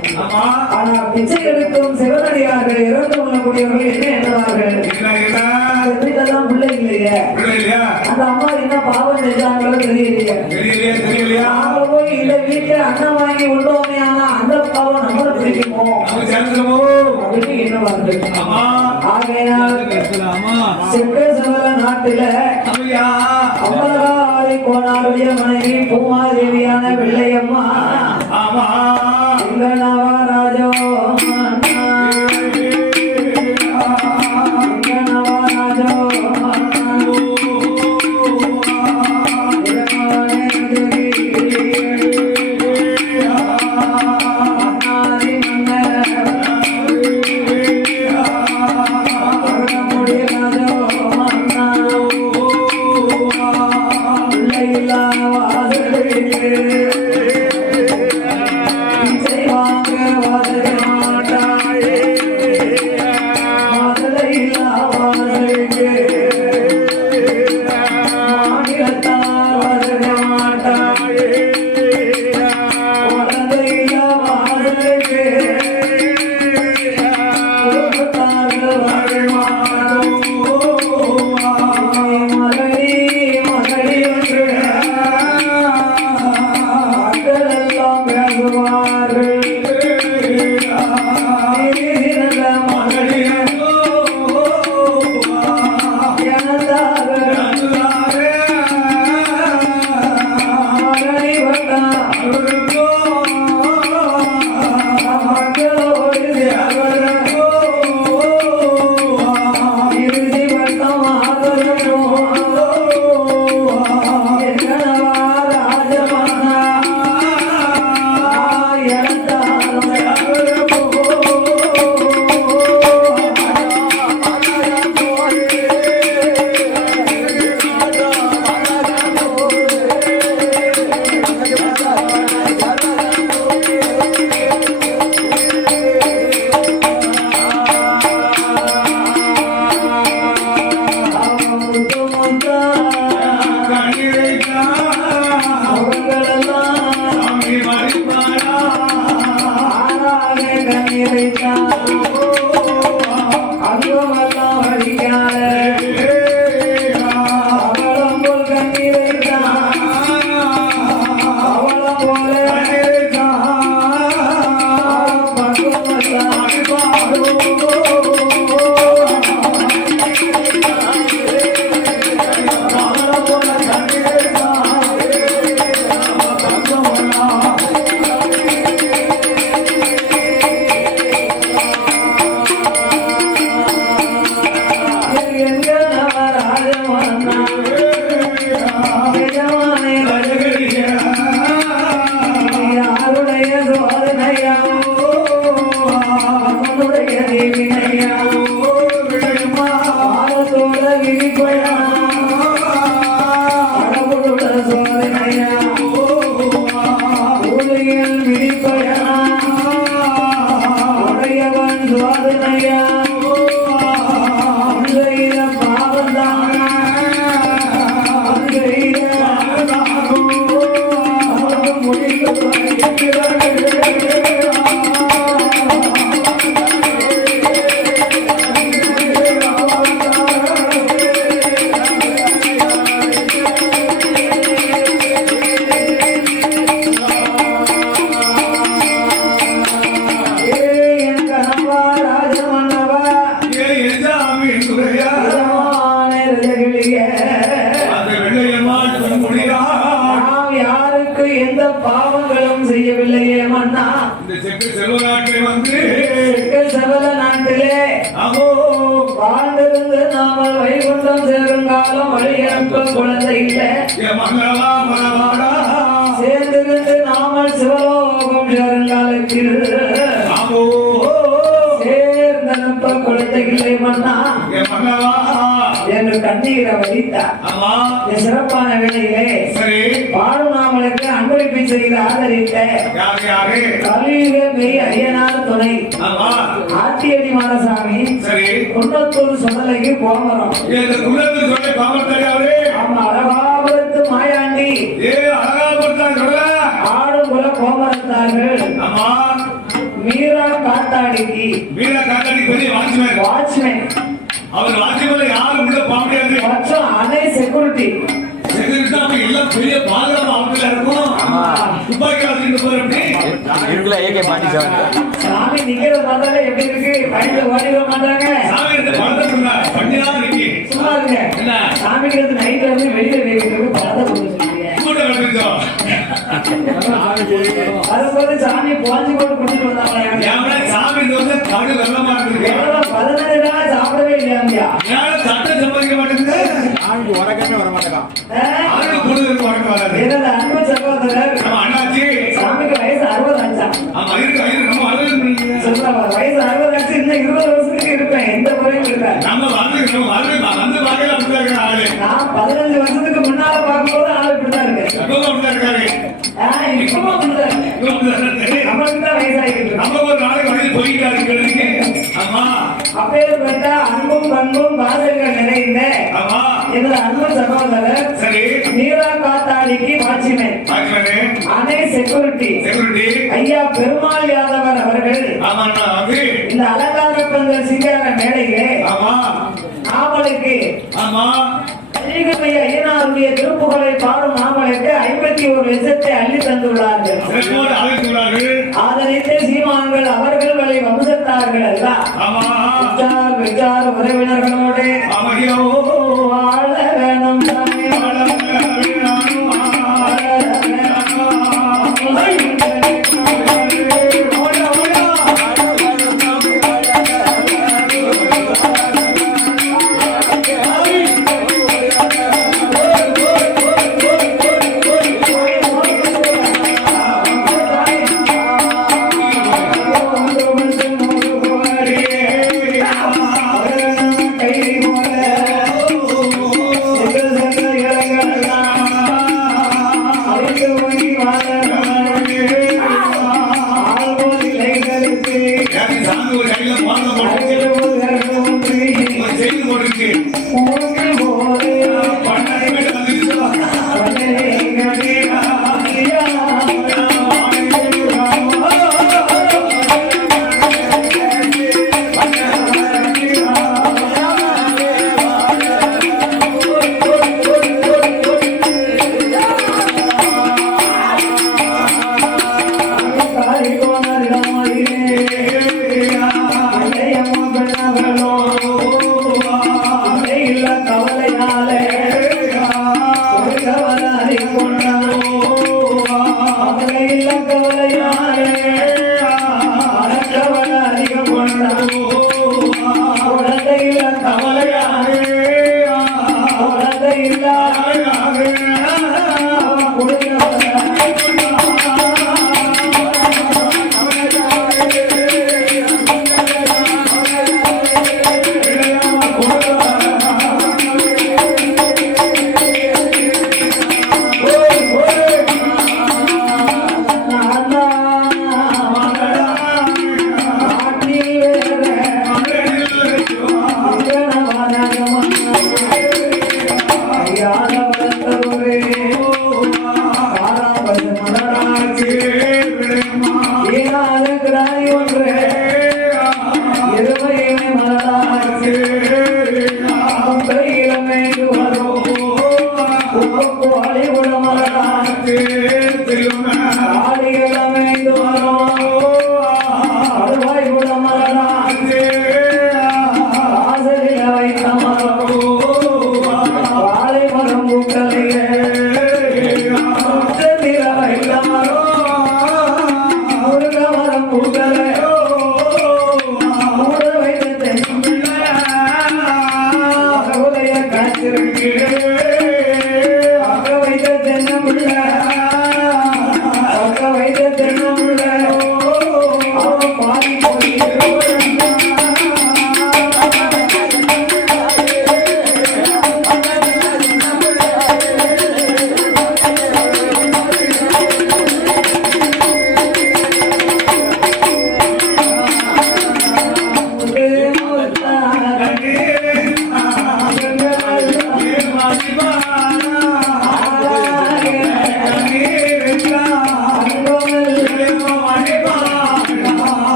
ஆனா பிச்சை எடுக்கும் சிவனடியார்கள் இறந்து கொள்ளக்கூடியவர்கள் என்ன எண்ணுவார்கள் வீட்டெல்லாம் பிள்ளை இல்லையே அந்த அம்மா என்ன பாவம் செஞ்சாங்களோ தெரியலையே நாம போய் இந்த வீட்டுல அண்ணன் வாங்கி உள்ளோமே ஆனா அந்த பாவம் நம்மளை பிடிக்குமோ அப்படின்னு எண்ணுவார்கள். ஆமா ஆகையினால் செக்கசவல நாட்டில ஐயா அம்மகாரி கோனாருடைய மனைவி பூமாதேவியான வெள்ளையம்மா ஆமா நவராஜோ சேர்ந்திருந்து நாமல் சிவலோகம் வருங்காலத்தில் சேர்ந்த குழந்தைகளை மன்னா என்று கண்ணீரை வடித்தார். சிறப்பான வேளையிலே பாடுநாமலுக்கு அன்பளிப்பை செய்து ஆதரித்த கலியுகமே ஐயனார் துணை ஆத்தியடி மாரசாமி குன்னத்தூர் சொன்னலைக்கு போகிறோம். அழகாபுரத்து மாயாண்டி ஆடுகுல கோமரத்தார்கள் மீரா காத்தாடிக்கு வாட்ச்மேன் அவர் வாட்ச்மேன் யாரும் உள்ள போக முடியாது. அணை செக்யூரிட்டி எல்லாம் பெரிய பாதுகாப்பு அவங்கள இருக்கும். துப்பாக்கி வச்சுட்டு போற எப்படி இருக்குல்ல ஏகே பாண்டிச்சவன் சாமி நிக்கிறத பார்த்தாலே எப்படி இருக்கு பயந்து ஓடிட மாட்டாங்க சாமி இந்த படத்துல பண்ணிதான் இருக்கு சும்மா இருங்க என்ன சாமிக்கு நைட்ல வந்து வெளியில வைக்கிறதுக்கு படத்தை கொடுத்து சொல்லுங்க கூட கட்டுச்சோம் அதை போல சாமி போஞ்சு போட்டு குடிச்சிட்டு வந்தாங்க ஏன்னா சாமி வந்து கடு வெள்ளமா இருக்கு 15 நாள் சாப்பிடவே இல்லையா ஏன்னா சட்டம் சம்பாதிக்க மாட்டேங்குது சாமிக்கு உறக்கமே வர மாட்டேங்கான் ஆளுக்கு கூடுதலுக்கு வழக்கம் வராது எனது அன்பு சகோதரர் நம்ம அண்ணாச்சி சாமிக்கு வயசு 60 ஆச்சா ஆமா இருக்கு நம்ம அலுவலகம் சொல்லுவா வயசு 60 ஆச்சு இன்னும் 20 வருஷத்துக்கு இருப்பேன் எந்த குறையும் இருப்பேன் நம்ம வந்து பார்க்கல அப்படிதான் இருக்கிற ஆளு நான் 15 வருஷத்துக்கு முன்னால பார்க்கும்போது ஆள் இப்படிதான் இருக்கு எப்பவும் அப்படிதான் இருக்காரு இப்பவும் அப்படிதான் இருக்கு நம்மளுக்கு தான் வயசாகிட்டு இருக்கு நம்ம ஒரு நாளைக்கு வயது போயிட்டா இருக்கிறதுக்கு ஆமா அப்பேற்பட்ட அன்பும் பண்பும் பாசங்கள் நிறைந்த ஆமா எனது அன்பு சகோதரர் சரி நீரா காத்தாடிக்கு வாட்சிமேன் பாக்கலானே அணை செக்யூரிட்டி செக்யூரிட்டி ஐயா பெருமாள் யாதவர் அவர்கள் ஆமா வந்து இந்த அலங்கார பந்தல் சிங்கார மேடையிலே ஆமா நாவலுக்கு ஆமா அதிகமைய ஐயனாருடைய திருப்புகளை பாடும் நாவலுக்கு 51 லட்சத்தை அள்ளி தந்துள்ளார்கள் செல்வோடு அழைத்துள்ளார்கள் ஆதரித்த சீமான்கள் அவர்களை வம்சத்தார்கள் அல்ல ஆமா விசார உறவினர்களோடு ஆமையோ வாழ வேணும் சாமி, வாழ கை போல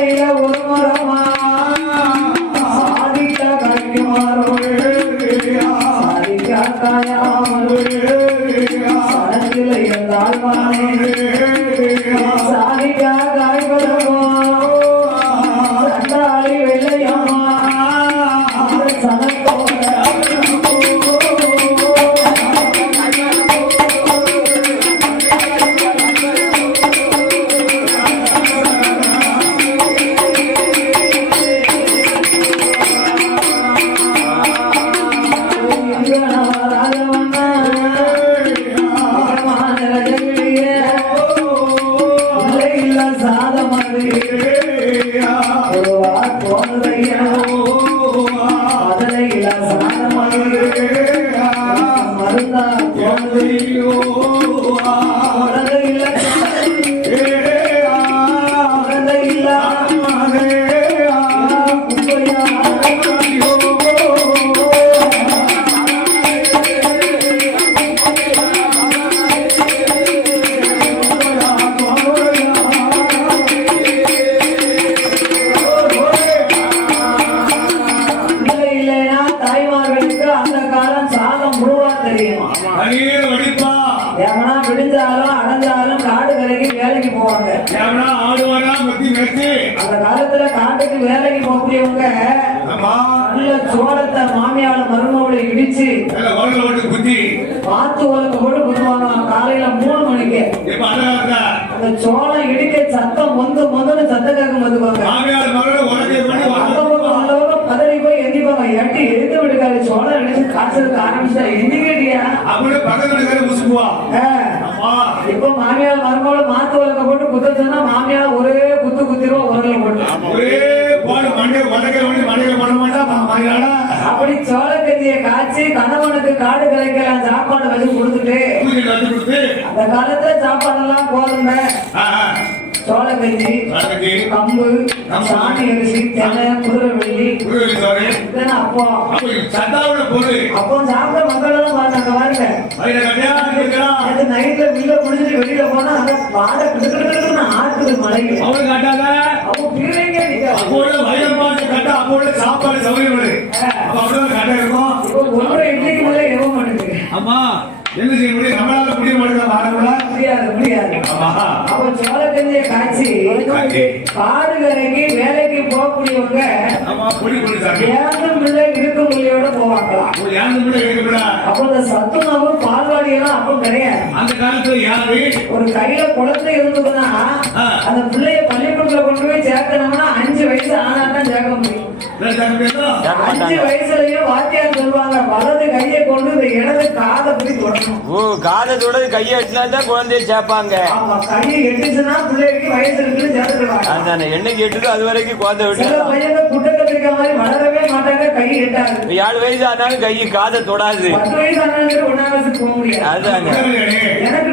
சாலையில ஒரு மரமா சாதிக்க காய்க்குமாறும் சாதிக்க காயாமல் சனத்தில் இருந்தால் சாதிக்க காய்பதமோ சண்டாளி வெள்ளையம்மா சனத்தோட விடிஞ்சாலும் அடைஞ்சாலும் காடு கரைக்கு வேலைக்கு போவாங்க. அந்த காலத்துல காட்டுக்கு வேலைக்கு போகக்கூடியவங்க நல்ல சோளத்தை மாமியால மருமகளை இடிச்சு பாத்து உலக போட்டு குத்துவாங்க. காலையில 3 மணிக்கு அந்த சோளம் இடிக்க சத்தம் மொந்து சத்தம் கேட்க வந்துவாங்க. பதவி போய் எந்திப்பாங்க. எட்டி எழுந்து விடுக்காது சோளம் இடிச்சு காய்ச்சலுக்கு ஆரம்பிச்சா எந்திக்கிட்டியா இப்ப மாமியார் மருமகளை மாத்து உலக போட்டு குத்த சொன்னா மாமியார் ஒரே குத்து குத்திருவோம் உரல போட்டு அப்படி சோளக்கஞ்சியை காய்ச்சி கணவனுக்கு காடு கரைக்கலாம் சாப்பாடு வச்சு கொடுத்துட்டு அந்த காலத்துல சாப்பாடெல்லாம் கோதுமை சோளக்கஞ்சி கம்பு சாணி அரிசி தென்னை குதிரை வெள்ளி அப்போ சாப்பிட்ட மக்கள் எல்லாம் பாருங்க நைட்ல வீட்டுல முடிஞ்சிட்டு வெளியில போனா அந்த பாட கிடுக்கிட்டு ஆட்டுது மலைக்கு அப்போ பீரைங்க சாப்பாடு சௌகரியம் ஒன்றரை இட்லிக்கு மேலே எவ மாட்டேங்குது. ஆமா என்ன செய்ய முடியும் நம்மளால முடிய முடியாது. அப்ப சோளக்கஞ்சியை காய்ச்சி காடு கரைக்கு வேலைக்கு போகக்கூடியவங்க ஏழு பிள்ளை இருக்க பிள்ளையோட போவாங்களாம். அப்ப இந்த சத்துணவு பால்வாடி எல்லாம் அப்ப கிடையாது. அந்த காலத்துல யாரு ஒரு கையில குழந்தை இருந்ததுன்னா அந்த பிள்ளைய பள்ளிக்கூடத்துல கொண்டு போய் சேர்க்கணும்னா 5 வயசு ஆனா தான் சேர்க்க முடியும். 5 வயசுலயும் வாத்தியார் சொல்லுவாங்க வலது கையை கொண்டு இந்த இடது காதை பிடி தொடணும். காதை தொடர்ந்து கையை எட்டினால்தான் குழந்தைய சேர்ப்பாங்க. கையை எட்டுச்சுன்னா பிள்ளைக்கு வயசு இருக்குன்னு சேர்த்துருவாங்க. அந்த என்னைக்கு எட்டுதோ அது வரைக்கும் குழந்தை விட்டு சில பையன் குட்டக்கத்திரிக்க மாதிரி வளரவே மாட்டாங்க. கை எட்டாது. 7 வயசு ஆனாலும் கை காதை தொடாது. 10 வயசு ஆனாலும் 1ஆம் வயசுக்கு போக முடியாது. அதுதாங்க எனக்கு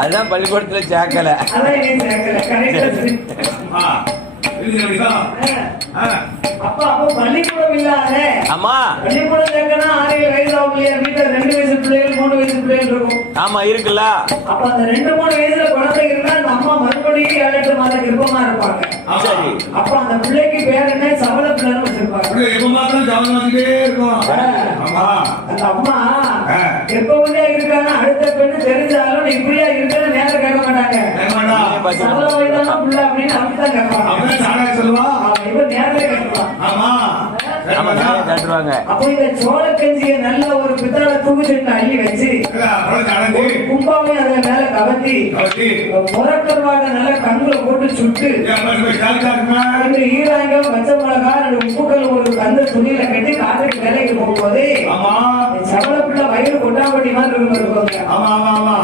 அதுதான் பள்ளிக்கூடத்துல சேர்க்கல. அதான் ஏன் சேர்க்கல அப்போ பள்ளிக்கூடம் இல்லாத ஆமா பள்ளிக்கூடம் சேர்க்கனா 6 வயசு ஆகலையா வீட்டுல 2 வயசு பிள்ளைகள் 3 வயசு பிள்ளைகள் இருக்கும். ஆமா இருக்குல்ல. அப்ப அந்த 2-3 வயசுல குழந்தை இருந்தா அந்த அம்மா மறுபடியும் 7-8 மாத கர்ப்பமா இருப்பாங்க. சரி அப்ப அந்த பிள்ளைக்கு பேர் என்ன சவள பிள்ளைன்னு வச்சிருப்பாங்க. அந்த அம்மா எப்பவுமே இருக்காங்க. அடுத்த பெண்ணு தெரிஞ்சாலும் இப்படியா இருக்குன்னு நேரம் கேட்க மாட்டாங்க. சவள வயதான பிள்ளை அப்படின்னு அப்படித்தான் கேட்பாங்க. இவன் நேரத்தை கட்டுவாங்க. அப்போ இந்த சோளக்கஞ்சியை நல்ல ஒரு பித்தளை தூக்குச்சட்டு அள்ளி வச்சு கும்பாவை அதுல மேல கவர்த்தி முரக்கருவாக நல்ல கண்ணுல போட்டு சுட்டு ஈராங்கம் பச்சை மிளகா 2 உப்புக்கள் ஒரு கந்த துணியில கட்டி காட்டுக்கு வேலைக்கு போகும்போது சவள பிள்ளை வயிறு கொட்டாம்பட்டி மாதிரி இருக்கும்.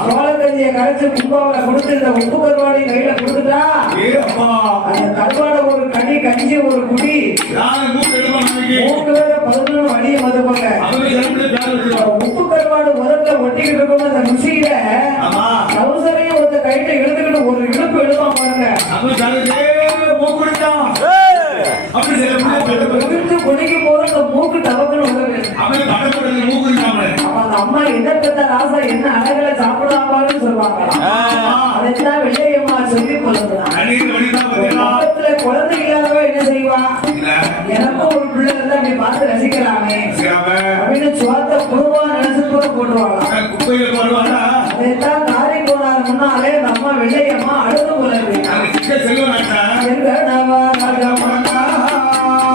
சோளக்கஞ்சியை கரைச்சு கும்பாவில கொடுத்து இந்த உப்பு கருவாடி கையில கொடுத்துட்டா அந்த கருவாடை ஒரு கடி கஞ்சி ஒரு குடி 3 பேரை 11 வழியை மதுப்பாங்க. உப்பு கருவாடு முதல்ல ஒட்டிக்கிட்டு இருக்கும் அந்த ருசியில அவசரையும் ஒரு கைட்டை இழுத்துக்கிட்டு ஒரு இழுப்பு எழுப்பான் பாருங்க. குடிக்கும் போது அந்த மூக்கு தவக்குன்னு உதவு. அப்ப அந்த அம்மா என்ன பெத்த ராசா என்ன அழகுல சாப்பிடாமான்னு சொல்லுவாங்க. அதைத்தான் வெள்ளையம்மா சொல்லி கொள்ளுதான். கண்ணீர் வடிதான் பாத்தீங்களா? பக்கத்துல குழந்தை இல்லாதவ என்ன செய்வா? எனக்கும் ஒரு பிள்ளை இருந்தா அப்படி பார்த்து ரசிக்கலாமே அப்படின்னு சுவாத்த குருவா நினைச்சு கூட போட்டுருவாங்க. குப்பையில் போடுவாடா. அதைத்தான் காரி போனாரு முன்னாலே அந்த அம்மா வெள்ளையம்மா அழுது போறது. செல்வனாட்டா செங்கணவா ராஜமன்னா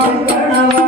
செங்கணவா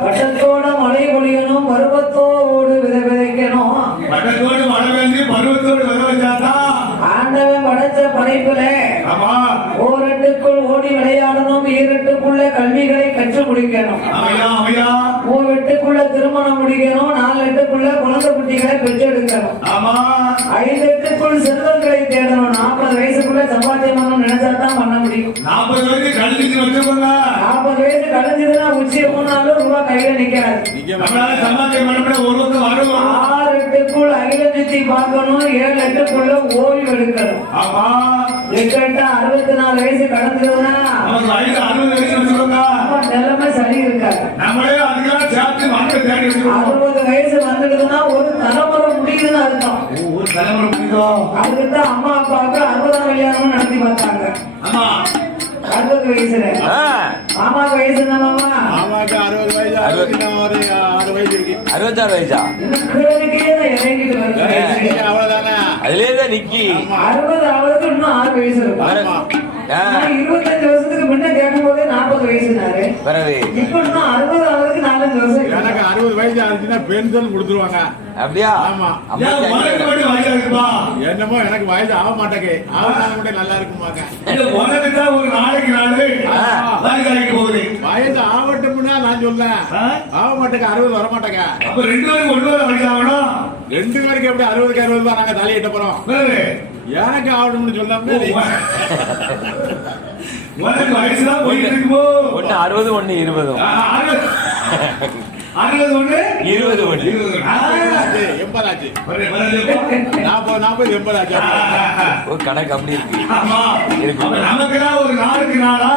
பட்டத்தோட மழை பொழியணும், பருவத்தோடு விதை விதைக்கணும். பட்டத்தோடு மழை வேண்டி பருவத்தோடு விதை வச்சாதான் ஆண்டவன் படைச்ச படைப்புல ஓரெட்டுக்குள் ஓடி விளையாடணும், ஈரெட்டுக்குள்ள கல்விகளை கற்று முடிக்கணும், மூவெட்டுக்குள்ள திருமணம் முடிக்கணும், 4 எட்டுக்குள்ள குழந்தை குட்டிகளை பெற்றெடுக்கணும், 5 எட்டுக்குள் செல்வங்களை தேடணும், 40 வயசுக்குள்ள சம்பாத்தியம் பண்ணணும் நினைச்சாதான் பண்ண முடியும். 40 வயசு கழிஞ்சு வச்சுக்கோங்க. 40 வயசு கழிஞ்சதுன்னா உச்சி 3 ரூபாய் கையில நிக்காது. சம்பாத்தியம் பண்ண ஒரு வரும். 6 எட்டுக்குள் அகில சுத்தி பார்க்கணும், 7 எட்டுக்குள்ள ஓய்வு எடுக்கணும். 8 எட்டு 64 வயசு கடந்ததுன்னா நிலைமை சரி இருக்காது. 60 வயசு வந்துடுதுன்னா ஒரு தலைமுறை முடியுதுன்னு அர்த்தம். அதுக்குதான் அம்மா அப்பாவுக்கு 60ஆம் கல்யாணம் நடத்தி பார்த்தாங்க. 60 வயசுல மாமாக்கு வயசு என்ன மாமா? மாமாக்கு 60 வயசு, 6 வயசு இருக்கு. 66 வயசா? இறங்கிட்டு வருது. அவ்வளவுதானே, அதுலேதான் நிக்கி. 60 ஆவதுக்கு இன்னும் 6 வயசு இருக்கும். நான் 25 வருஷத்துக்கு முன்ன கேட்கும் போதே 40 வயசுனாரு. பிறகு இப்ப இன்னும் 60 ஆகுறதுக்கு 4 வருஷம். எனக்கு 60 வயசு ஆச்சுன்னா பென்ஷன் கொடுத்துருவாங்க. அப்படியா? ஆமா. ஏன் உனக்கு மட்டும் வயசா இருக்குமா? என்னமோ எனக்கு வயசு ஆக மாட்டேங்க. ஆனாலும் கூட நல்லா இருக்குமாங்க. இது உனக்கு தான் ஒரு நாளைக்கு நாள் வேலைக்கு போகுது. வயசு ஆகட்டும்னா நான் சொல்லேன். ஆக மாட்டேங்க, 60 வர மாட்டேங்க. அப்ப 2 பேருக்கு 1 பேர் வயசாகணும். 2 பேருக்கு எப்படி 60க்கு 60 தான் நாங்க தலையிட்ட போறோம். எனக்கு ஆகணும்னு சொல்லாம உனக்கு வயசுதான் போயிட்டு இருக்குமோ? ஒண்ணு 60 ஒண்ணு 20 60 ஒண்ணு 20 ஒண்ணு 80 ஆச்சு. 40 80 ஆச்சு. ஒரு கணக்கு அப்படி இருக்கு. ஆமா. இருக்கு. அப்ப நமக்குதான் ஒரு நாளுக்கு நாளா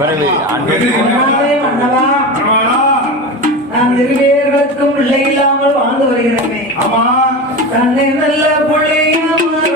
பிறகு மன்னவா, நான் இருவேர்களுக்கும் பிள்ளை இல்லாமல் வாழ்ந்து வருகிறேனே. ஆமா. தன்னை நல்ல புள்ளையா மாறும்.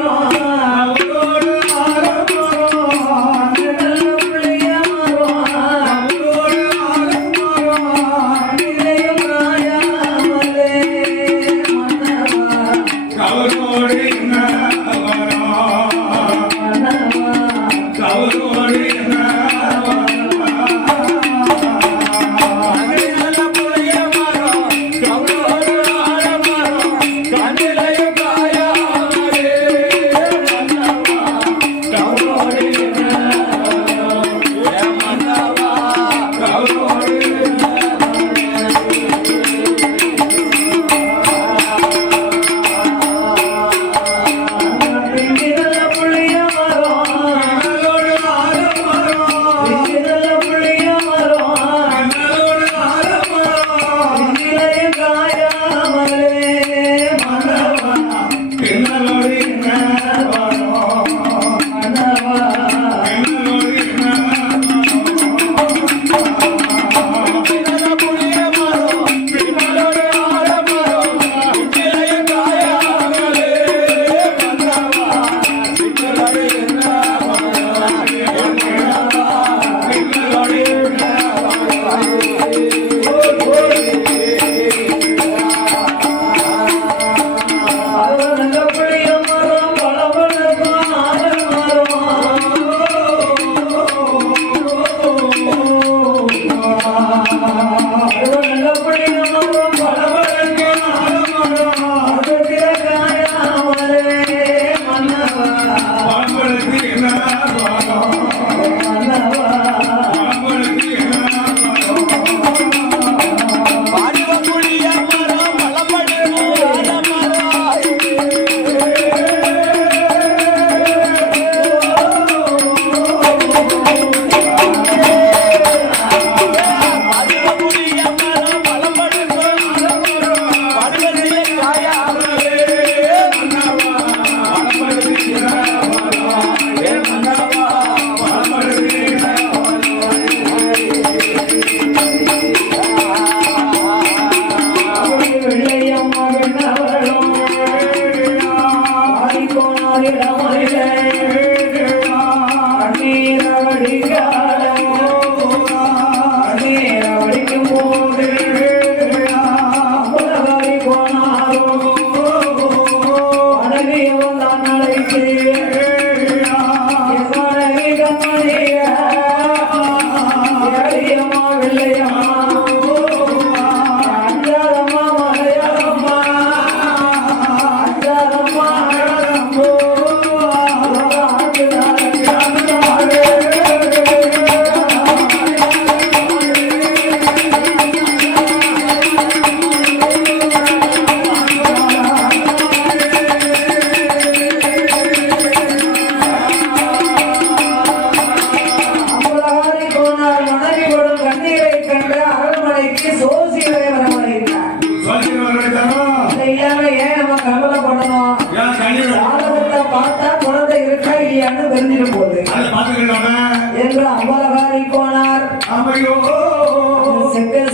என்று அம்பலகாரி போனார்.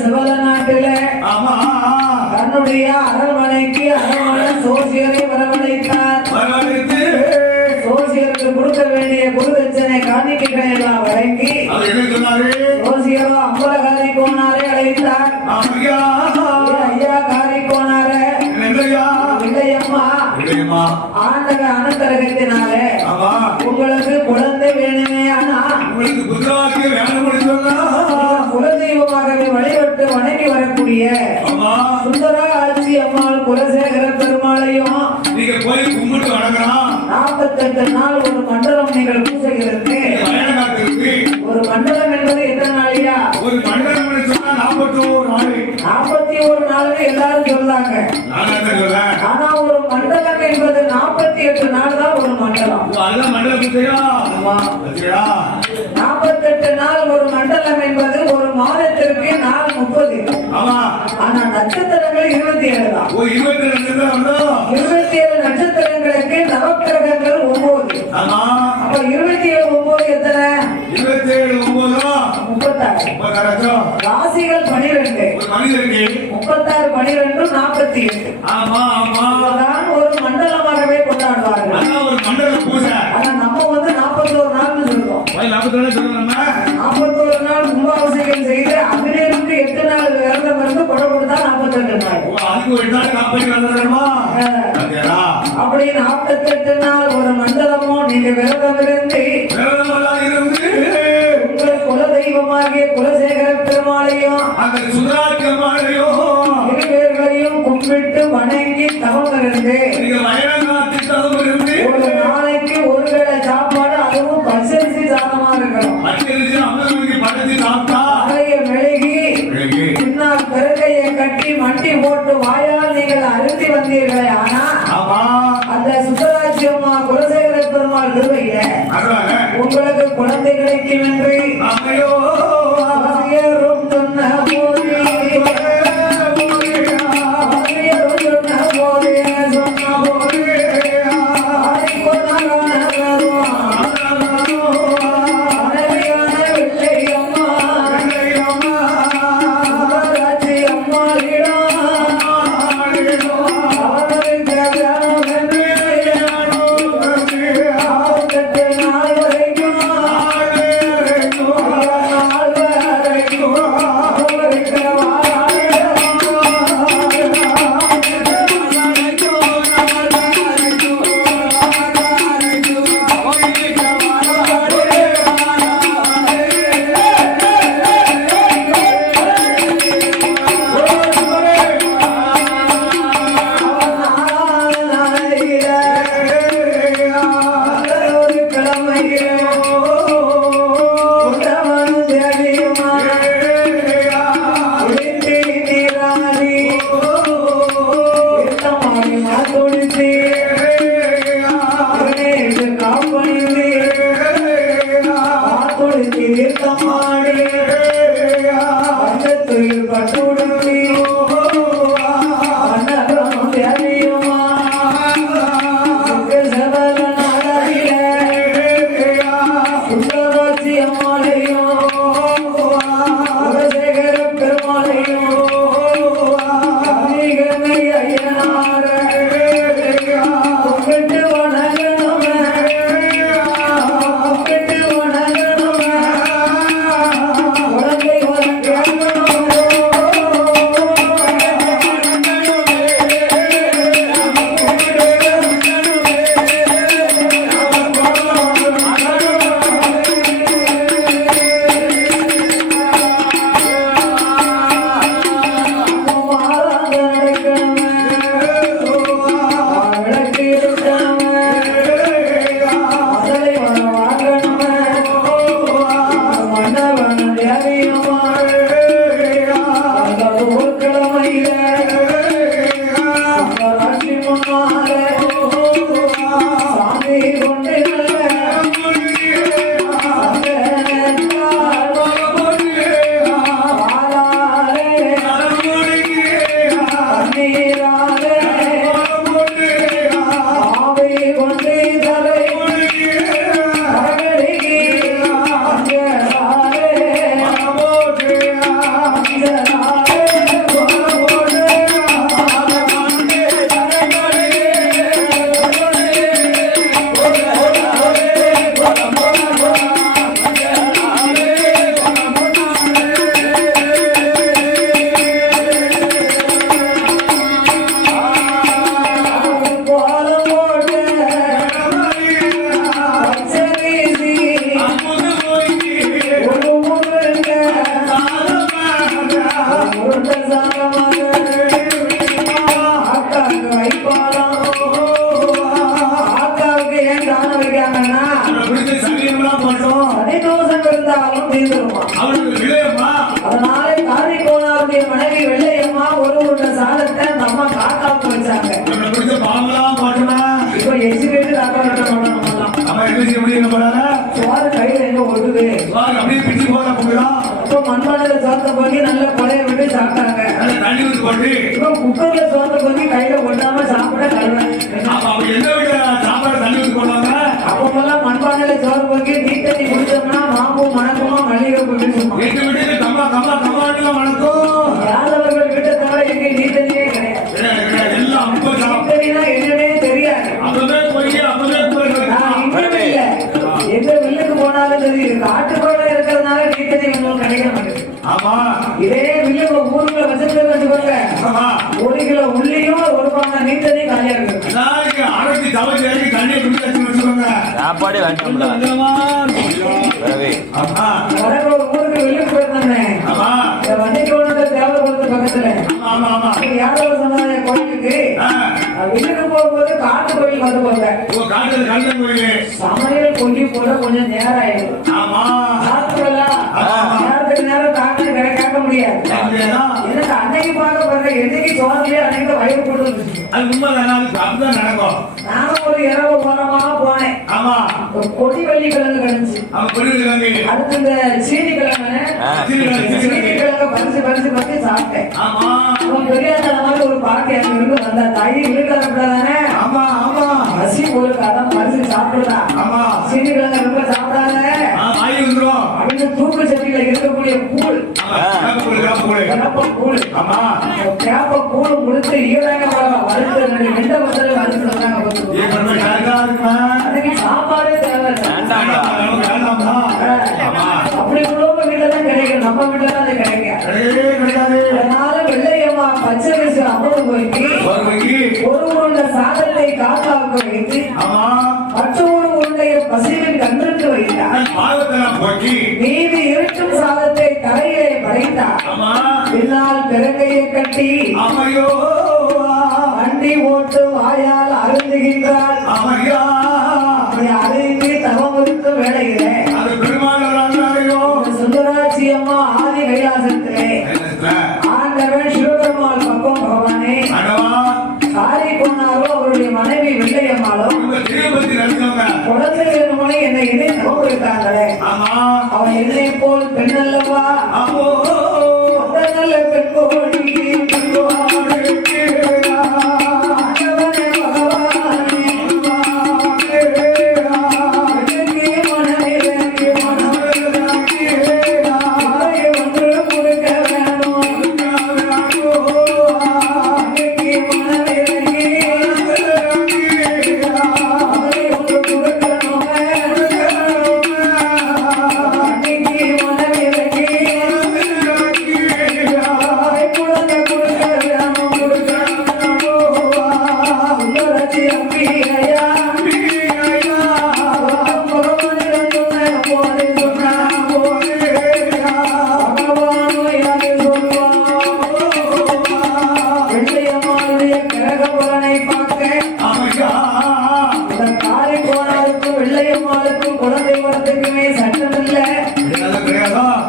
சிவல நாட்டிலே தன்னுடைய அரண்மனைக்கு அரண்மனை சோசியரை வரவழைத்தார். சோசியருக்கு கொடுக்க வேண்டிய குருதட்சணை காணிக்கைகளை எல்லாம் வழங்கி சோசியரோ அம்பலகாரி போனாரே அழைத்தார். ஐயா காரி போனாரே இல்லையம்மா ஆண்டக அனந்தரகத்தினாலே ஆமா உங்களுக்கு குழந்தை வேணுமே. ஆனா உங்களுக்கு புத்திராக்கியம் வேணும்னு சொன்னா குலதெய்வமாகவே வழிபட்டு வணங்கி வரக்கூடிய ஆமா சுந்தரா ஆட்சி அம்மாள் குலசேகர பெருமாளையும் நீங்க போய் கும்பிட்டு வணங்கலாம். 48 நாள் ஒரு மண்டலம் நீங்கள் பூஜைகளுக்கு. வயநாட்டிற்கு ஒரு மண்டலம் என்பது எத்தனை நாளையா? ஒரு மண்டலம் சொன்னா 41 நாள். 41 நாள் எல்லாரும் சொல்றாங்க. நான் என்ன சொல்றேன்? ஆனா ஒரு மண்டலம் என்பது 48 நாள் தான் ஒரு மண்டலம். அல்ல மண்டல பூஜையா? ஆமா. சரியா? 48 நாள் ஒரு மண்டலம் என்பது ஒரு மாதத்திற்கு நாள் 30. ஆமா. ஆனா நட்சத்திரங்கள் 27 தான். ஒரு 22 நட்சத்திரம் வந்தோம். 27 நட்சத்திரங்களுக்கு நவக்கிரகங்கள் 9. ஆமா. அப்ப 27 9 எத்தனை? 27 9 36. ராசிகள் 12. ஒரு மனிதருக்கு 36 12 48. ஆமா ஆமா தான் ஒரு மண்டலமாகவே கொண்டாடுவார்கள். அதான் ஒரு மண்டல பூஜை. ஆனா நம்ம வந்து 41 நாள்னு சொல்றோம். 41 சொல்லணும். 41 நாள் கும்பாபிஷேகம் செய்து அதிலிருந்து 8 நாள் விரதம் இருந்து கொடை கொடுத்தா 42 நாள். அதுக்கு ஒரு நாள் காப்பீடு வந்துடுமா? அப்படி 48 நாள் ஒரு மண்டலமும் நீங்க விரதம் இருந்து உங்கள் குலதெய்வமாகிய குலசேகர பெருமாளையும் அந்த சுந்தராக்கியமானையோ இருவேர்களையும் கும்பிட்டு வணங்கி தவம் இருந்து நீங்க வயநாட்டு தவம் இருந்து ஒரு நாளைக்கு ஒரு வேளை சாப்பாடு, அதுவும் பச்சரிசி சாதமா இருக்கணும். பச்சரிசி 50 மணிக்கு படுத்து சாப்பிட்டா தலையை மெழுகி பின்னால் பெருக்கையை கட்டி மண்டி போட்டு வாயால் நீங்கள் அருந்தி வந்தீர்களே. ஆனா அந்த சுந்தராட்சியம்மா குலசேகர பெருமாள் கிருபையில உங்களுக்கு குழந்தை கிடைக்கும் என்று ஆசிரியரும் சொன்ன போதே ஆண வைக்காங்கன்னா அவனை பிடிச்ச சனியெல்லாம் போட்டோம் சனி தோஷம் இருந்தாலும் தீர்ந்துருமா. அவனுக்கு விளையம்மா அதனால காரி கோனாருடைய மனைவி வெள்ளையம்மா ஒரு உருண்டை சாதத்தை அந்த அம்மா காக்காவுக்கு வச்சாங்க. அவனை பிடிச்ச பாம்பெல்லாம் போட்டோமா இப்ப எச்சுக்கிட்டு காக்கா கட்ட பண்ணலாம். அவன் என்ன செய்ய முடியும் போறாங்க சோறு கையில எங்க ஒடுது. அப்படியே பிடிச்சு போற போகிறான் இப்ப மண்பானையில சோத்த பண்ணி நல்ல கொலைய விட்டு சாப்பிட்டாங்க. தண்ணி ஊற்றி போட்டு இப்ப குக்கர்ல சோத்த பண்ணி கையில ஒட்டாம சாப்பிட கழுவேன். அப்ப அவங்க எந்த வீட்டுல சாப்பாடு தண்ணி ஊற்றி போடுவாங்க அப்பெல்லாம் மண்பானையில சோறு பண்ணி நீ தண்ணி குடிச்சோம்னா மாம்பூ மணக்குமா மல்லிகை குடிச்சுமா. எங்க வீட்டுக்கு கம்மா வணக்கம் யாதவர்கள் வீட்டை தவிர எங்க நீ தண்ணியே கிடையாது. எல்லாம் அப்ப நீ தண்ணினா என்னன்னே தெரியாது. அப்பவே போய் நான் இங்கேயும் இல்ல. எந்த வில்லுக்கு போனாலும் சரி காட்டுக்குள்ள இருக்கிறதுனால நீ தண்ணி உங்களுக்கு கிடைக்க மாட்டேங்குது. ஆமா இதே வில்லு ஊருக்குள்ள வச்சிருக்கிறது வச்சுக்கோங்க. ஆமா 1 கிலோ உள்ளியும் ஒரு பானை நீ தண்ணி காலியா இருக்கு. நாளைக்கு அரைச்சி தவறு இறக்கி தண்ணியை குடிச்சு வச்சுக்கோங்க சாப்பாடு வேண்டாம்ல வரவே ஆமா வடக்கு ஒரு ஊருக்கு வில்லுக்கு போயிருந்தேன். ஆமா இந்த வண்டிக்கோணத்தை தேவைப்படுறது பக்கத்துல ஆமா ஆமா யாதவ சமுதாய கோயிலுக்கு வில்லுக்கு போகும்போது காட்டு கோயில் வந்து போங்க. காட்டுல கல்ல கோயிலு சமையல் கொல்லி போல கொஞ்சம் நேரம் ஆயிடும். ஆமா சாப்பிடலாம் நேரத்துக்கு நேரம் தாங்க கேட்க முடியாது. எனக்கு அன்னைக்கு பார்க்க பாருங்க என்னைக்கு சோதனையே அன்னைக்கு வயிறு போட்டு அது உண்மைதான் அப்படிதான் நடக்கும் நானும் ஒரு இரவு போனமா போனேன். ஆமா ஒரு கொடி வள்ளி கிழங்கு கிடைச்சு. அவன் கொள்ளுகிறாங்க அடுத்து இந்த சீனி கிழங்கு சீனி கிழங்கு பறிச்சு சாப்பிட்டேன். ஆமா அவன் பெரியாத மாதிரி ஒரு பாட்டி அங்க இருந்து வந்த தாயி வீட்டுதானே ஆமா ஆமா பசி போலுக்கு அதான் பறிச்சு சாப்பிடலாம். ஆமா சீனி கிழங்கு ரொம்ப சாப்பிடாத வாங்கி வந்துடும் அப்படின்னு தூக்கு சட்டியில இருக்கக்கூடிய கூழ் கேப்ப கூழ் ஆமா கேப்ப கூழ் முடித்து ஈரங்க வறுத்து 2 வருஷத்துல வறுத்து அதுக்கு சாப்பாடே தேவை. அப்படி உள்ளவங்க வீட்டுல தான் கிடைக்கும். நம்ம வீட்டுல தான் அது கிடைக்காது. அதனால வெள்ளையம்மா பச்சை வயசு 50 ரூபாய்க்கு ஒரு உருண்டை சாதத்தை காக்காவுக்கு வைத்து மற்றொரு உருண்டைய பசுவின் கன்றுக்கு வைத்தார். மீதி இருக்கும் சாதத்தை தரையிலே படைத்தார். பின்னால் பிறங்கையை கட்டி வண்டி ஓட்டு வாயால் அருந்துகின்றார். அருந்தி தவம் இருக்க வேலையிலே சுந்தராட்சி அம்மா ஆதி கைலாசத்திலே ஆண்டவன் சிவபெருமாள் பக்கம் பகவானே காரி போனாரோ அவருடைய மனைவி வெள்ளையம்மாளோ குழந்தை வேணுமனே என்னை இணை தவம் இருக்காங்களே அவன் என்னை போல் பெண்ணல்லவா நல்ல பெண் கோடி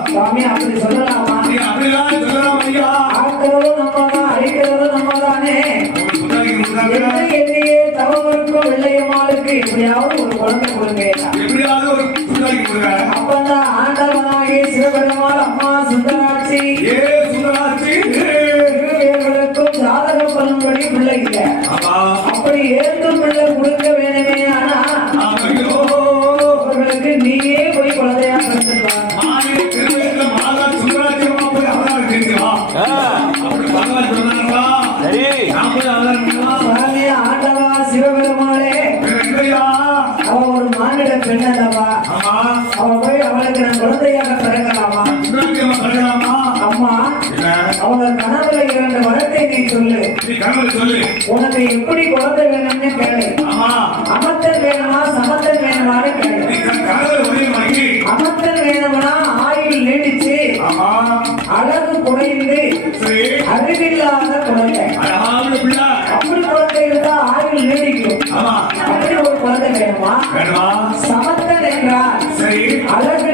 சுவாமி அப்படி சொல்லலாமா? ஆக்கிறதும் நம்மதான் அழிக்கிறதும் நம்மதானே. என்னையே தவறுக்கும் வெள்ளையம்மாளுக்கு எப்படியாவது ஒரு குழந்தை கொடுங்க. அப்பதான் ஆண்டவனாகிய சிவபெருமாள் அம்மா சுந்தராட்சி இருவர்களுக்கும் ஜாதக பலன்படி பிள்ளை இல்லை. அப்படி ஏற்கும் பிள்ளை கொடுக்க வேணுமே. ஆனா அவர்களுக்கு நீயே போய் குழந்தையா பிறந்துருவாங்க. ஆண்டவா சிவபெருமாளே அவ ஒரு மானிட பெண்ணல்லவா? அவ போய் அவளுக்கு நான் குழந்தையாக பிறக்கலாமா? அம்மா அவங்க கனவுல 2 வரத்தை நீ சொல்லு. உனக்கு எப்படி குழந்தை வேணும்னு கேளு. அமர்த்தல் வேணுமா சமத்தல் வேணுமான்னு கேளு. அமர்த்தல் வேணும்னா ஆயுள் நீடிச்சு அழகு குறைந்து அறிவில்லாத குழந்தை. அப்படி குழந்தை இருந்தா ஆயுள் நீடிக்கும். அப்படி ஒரு குழந்தை வேணுமா? வேணுமா? சமத்தன் என்றால் சரி. அழகு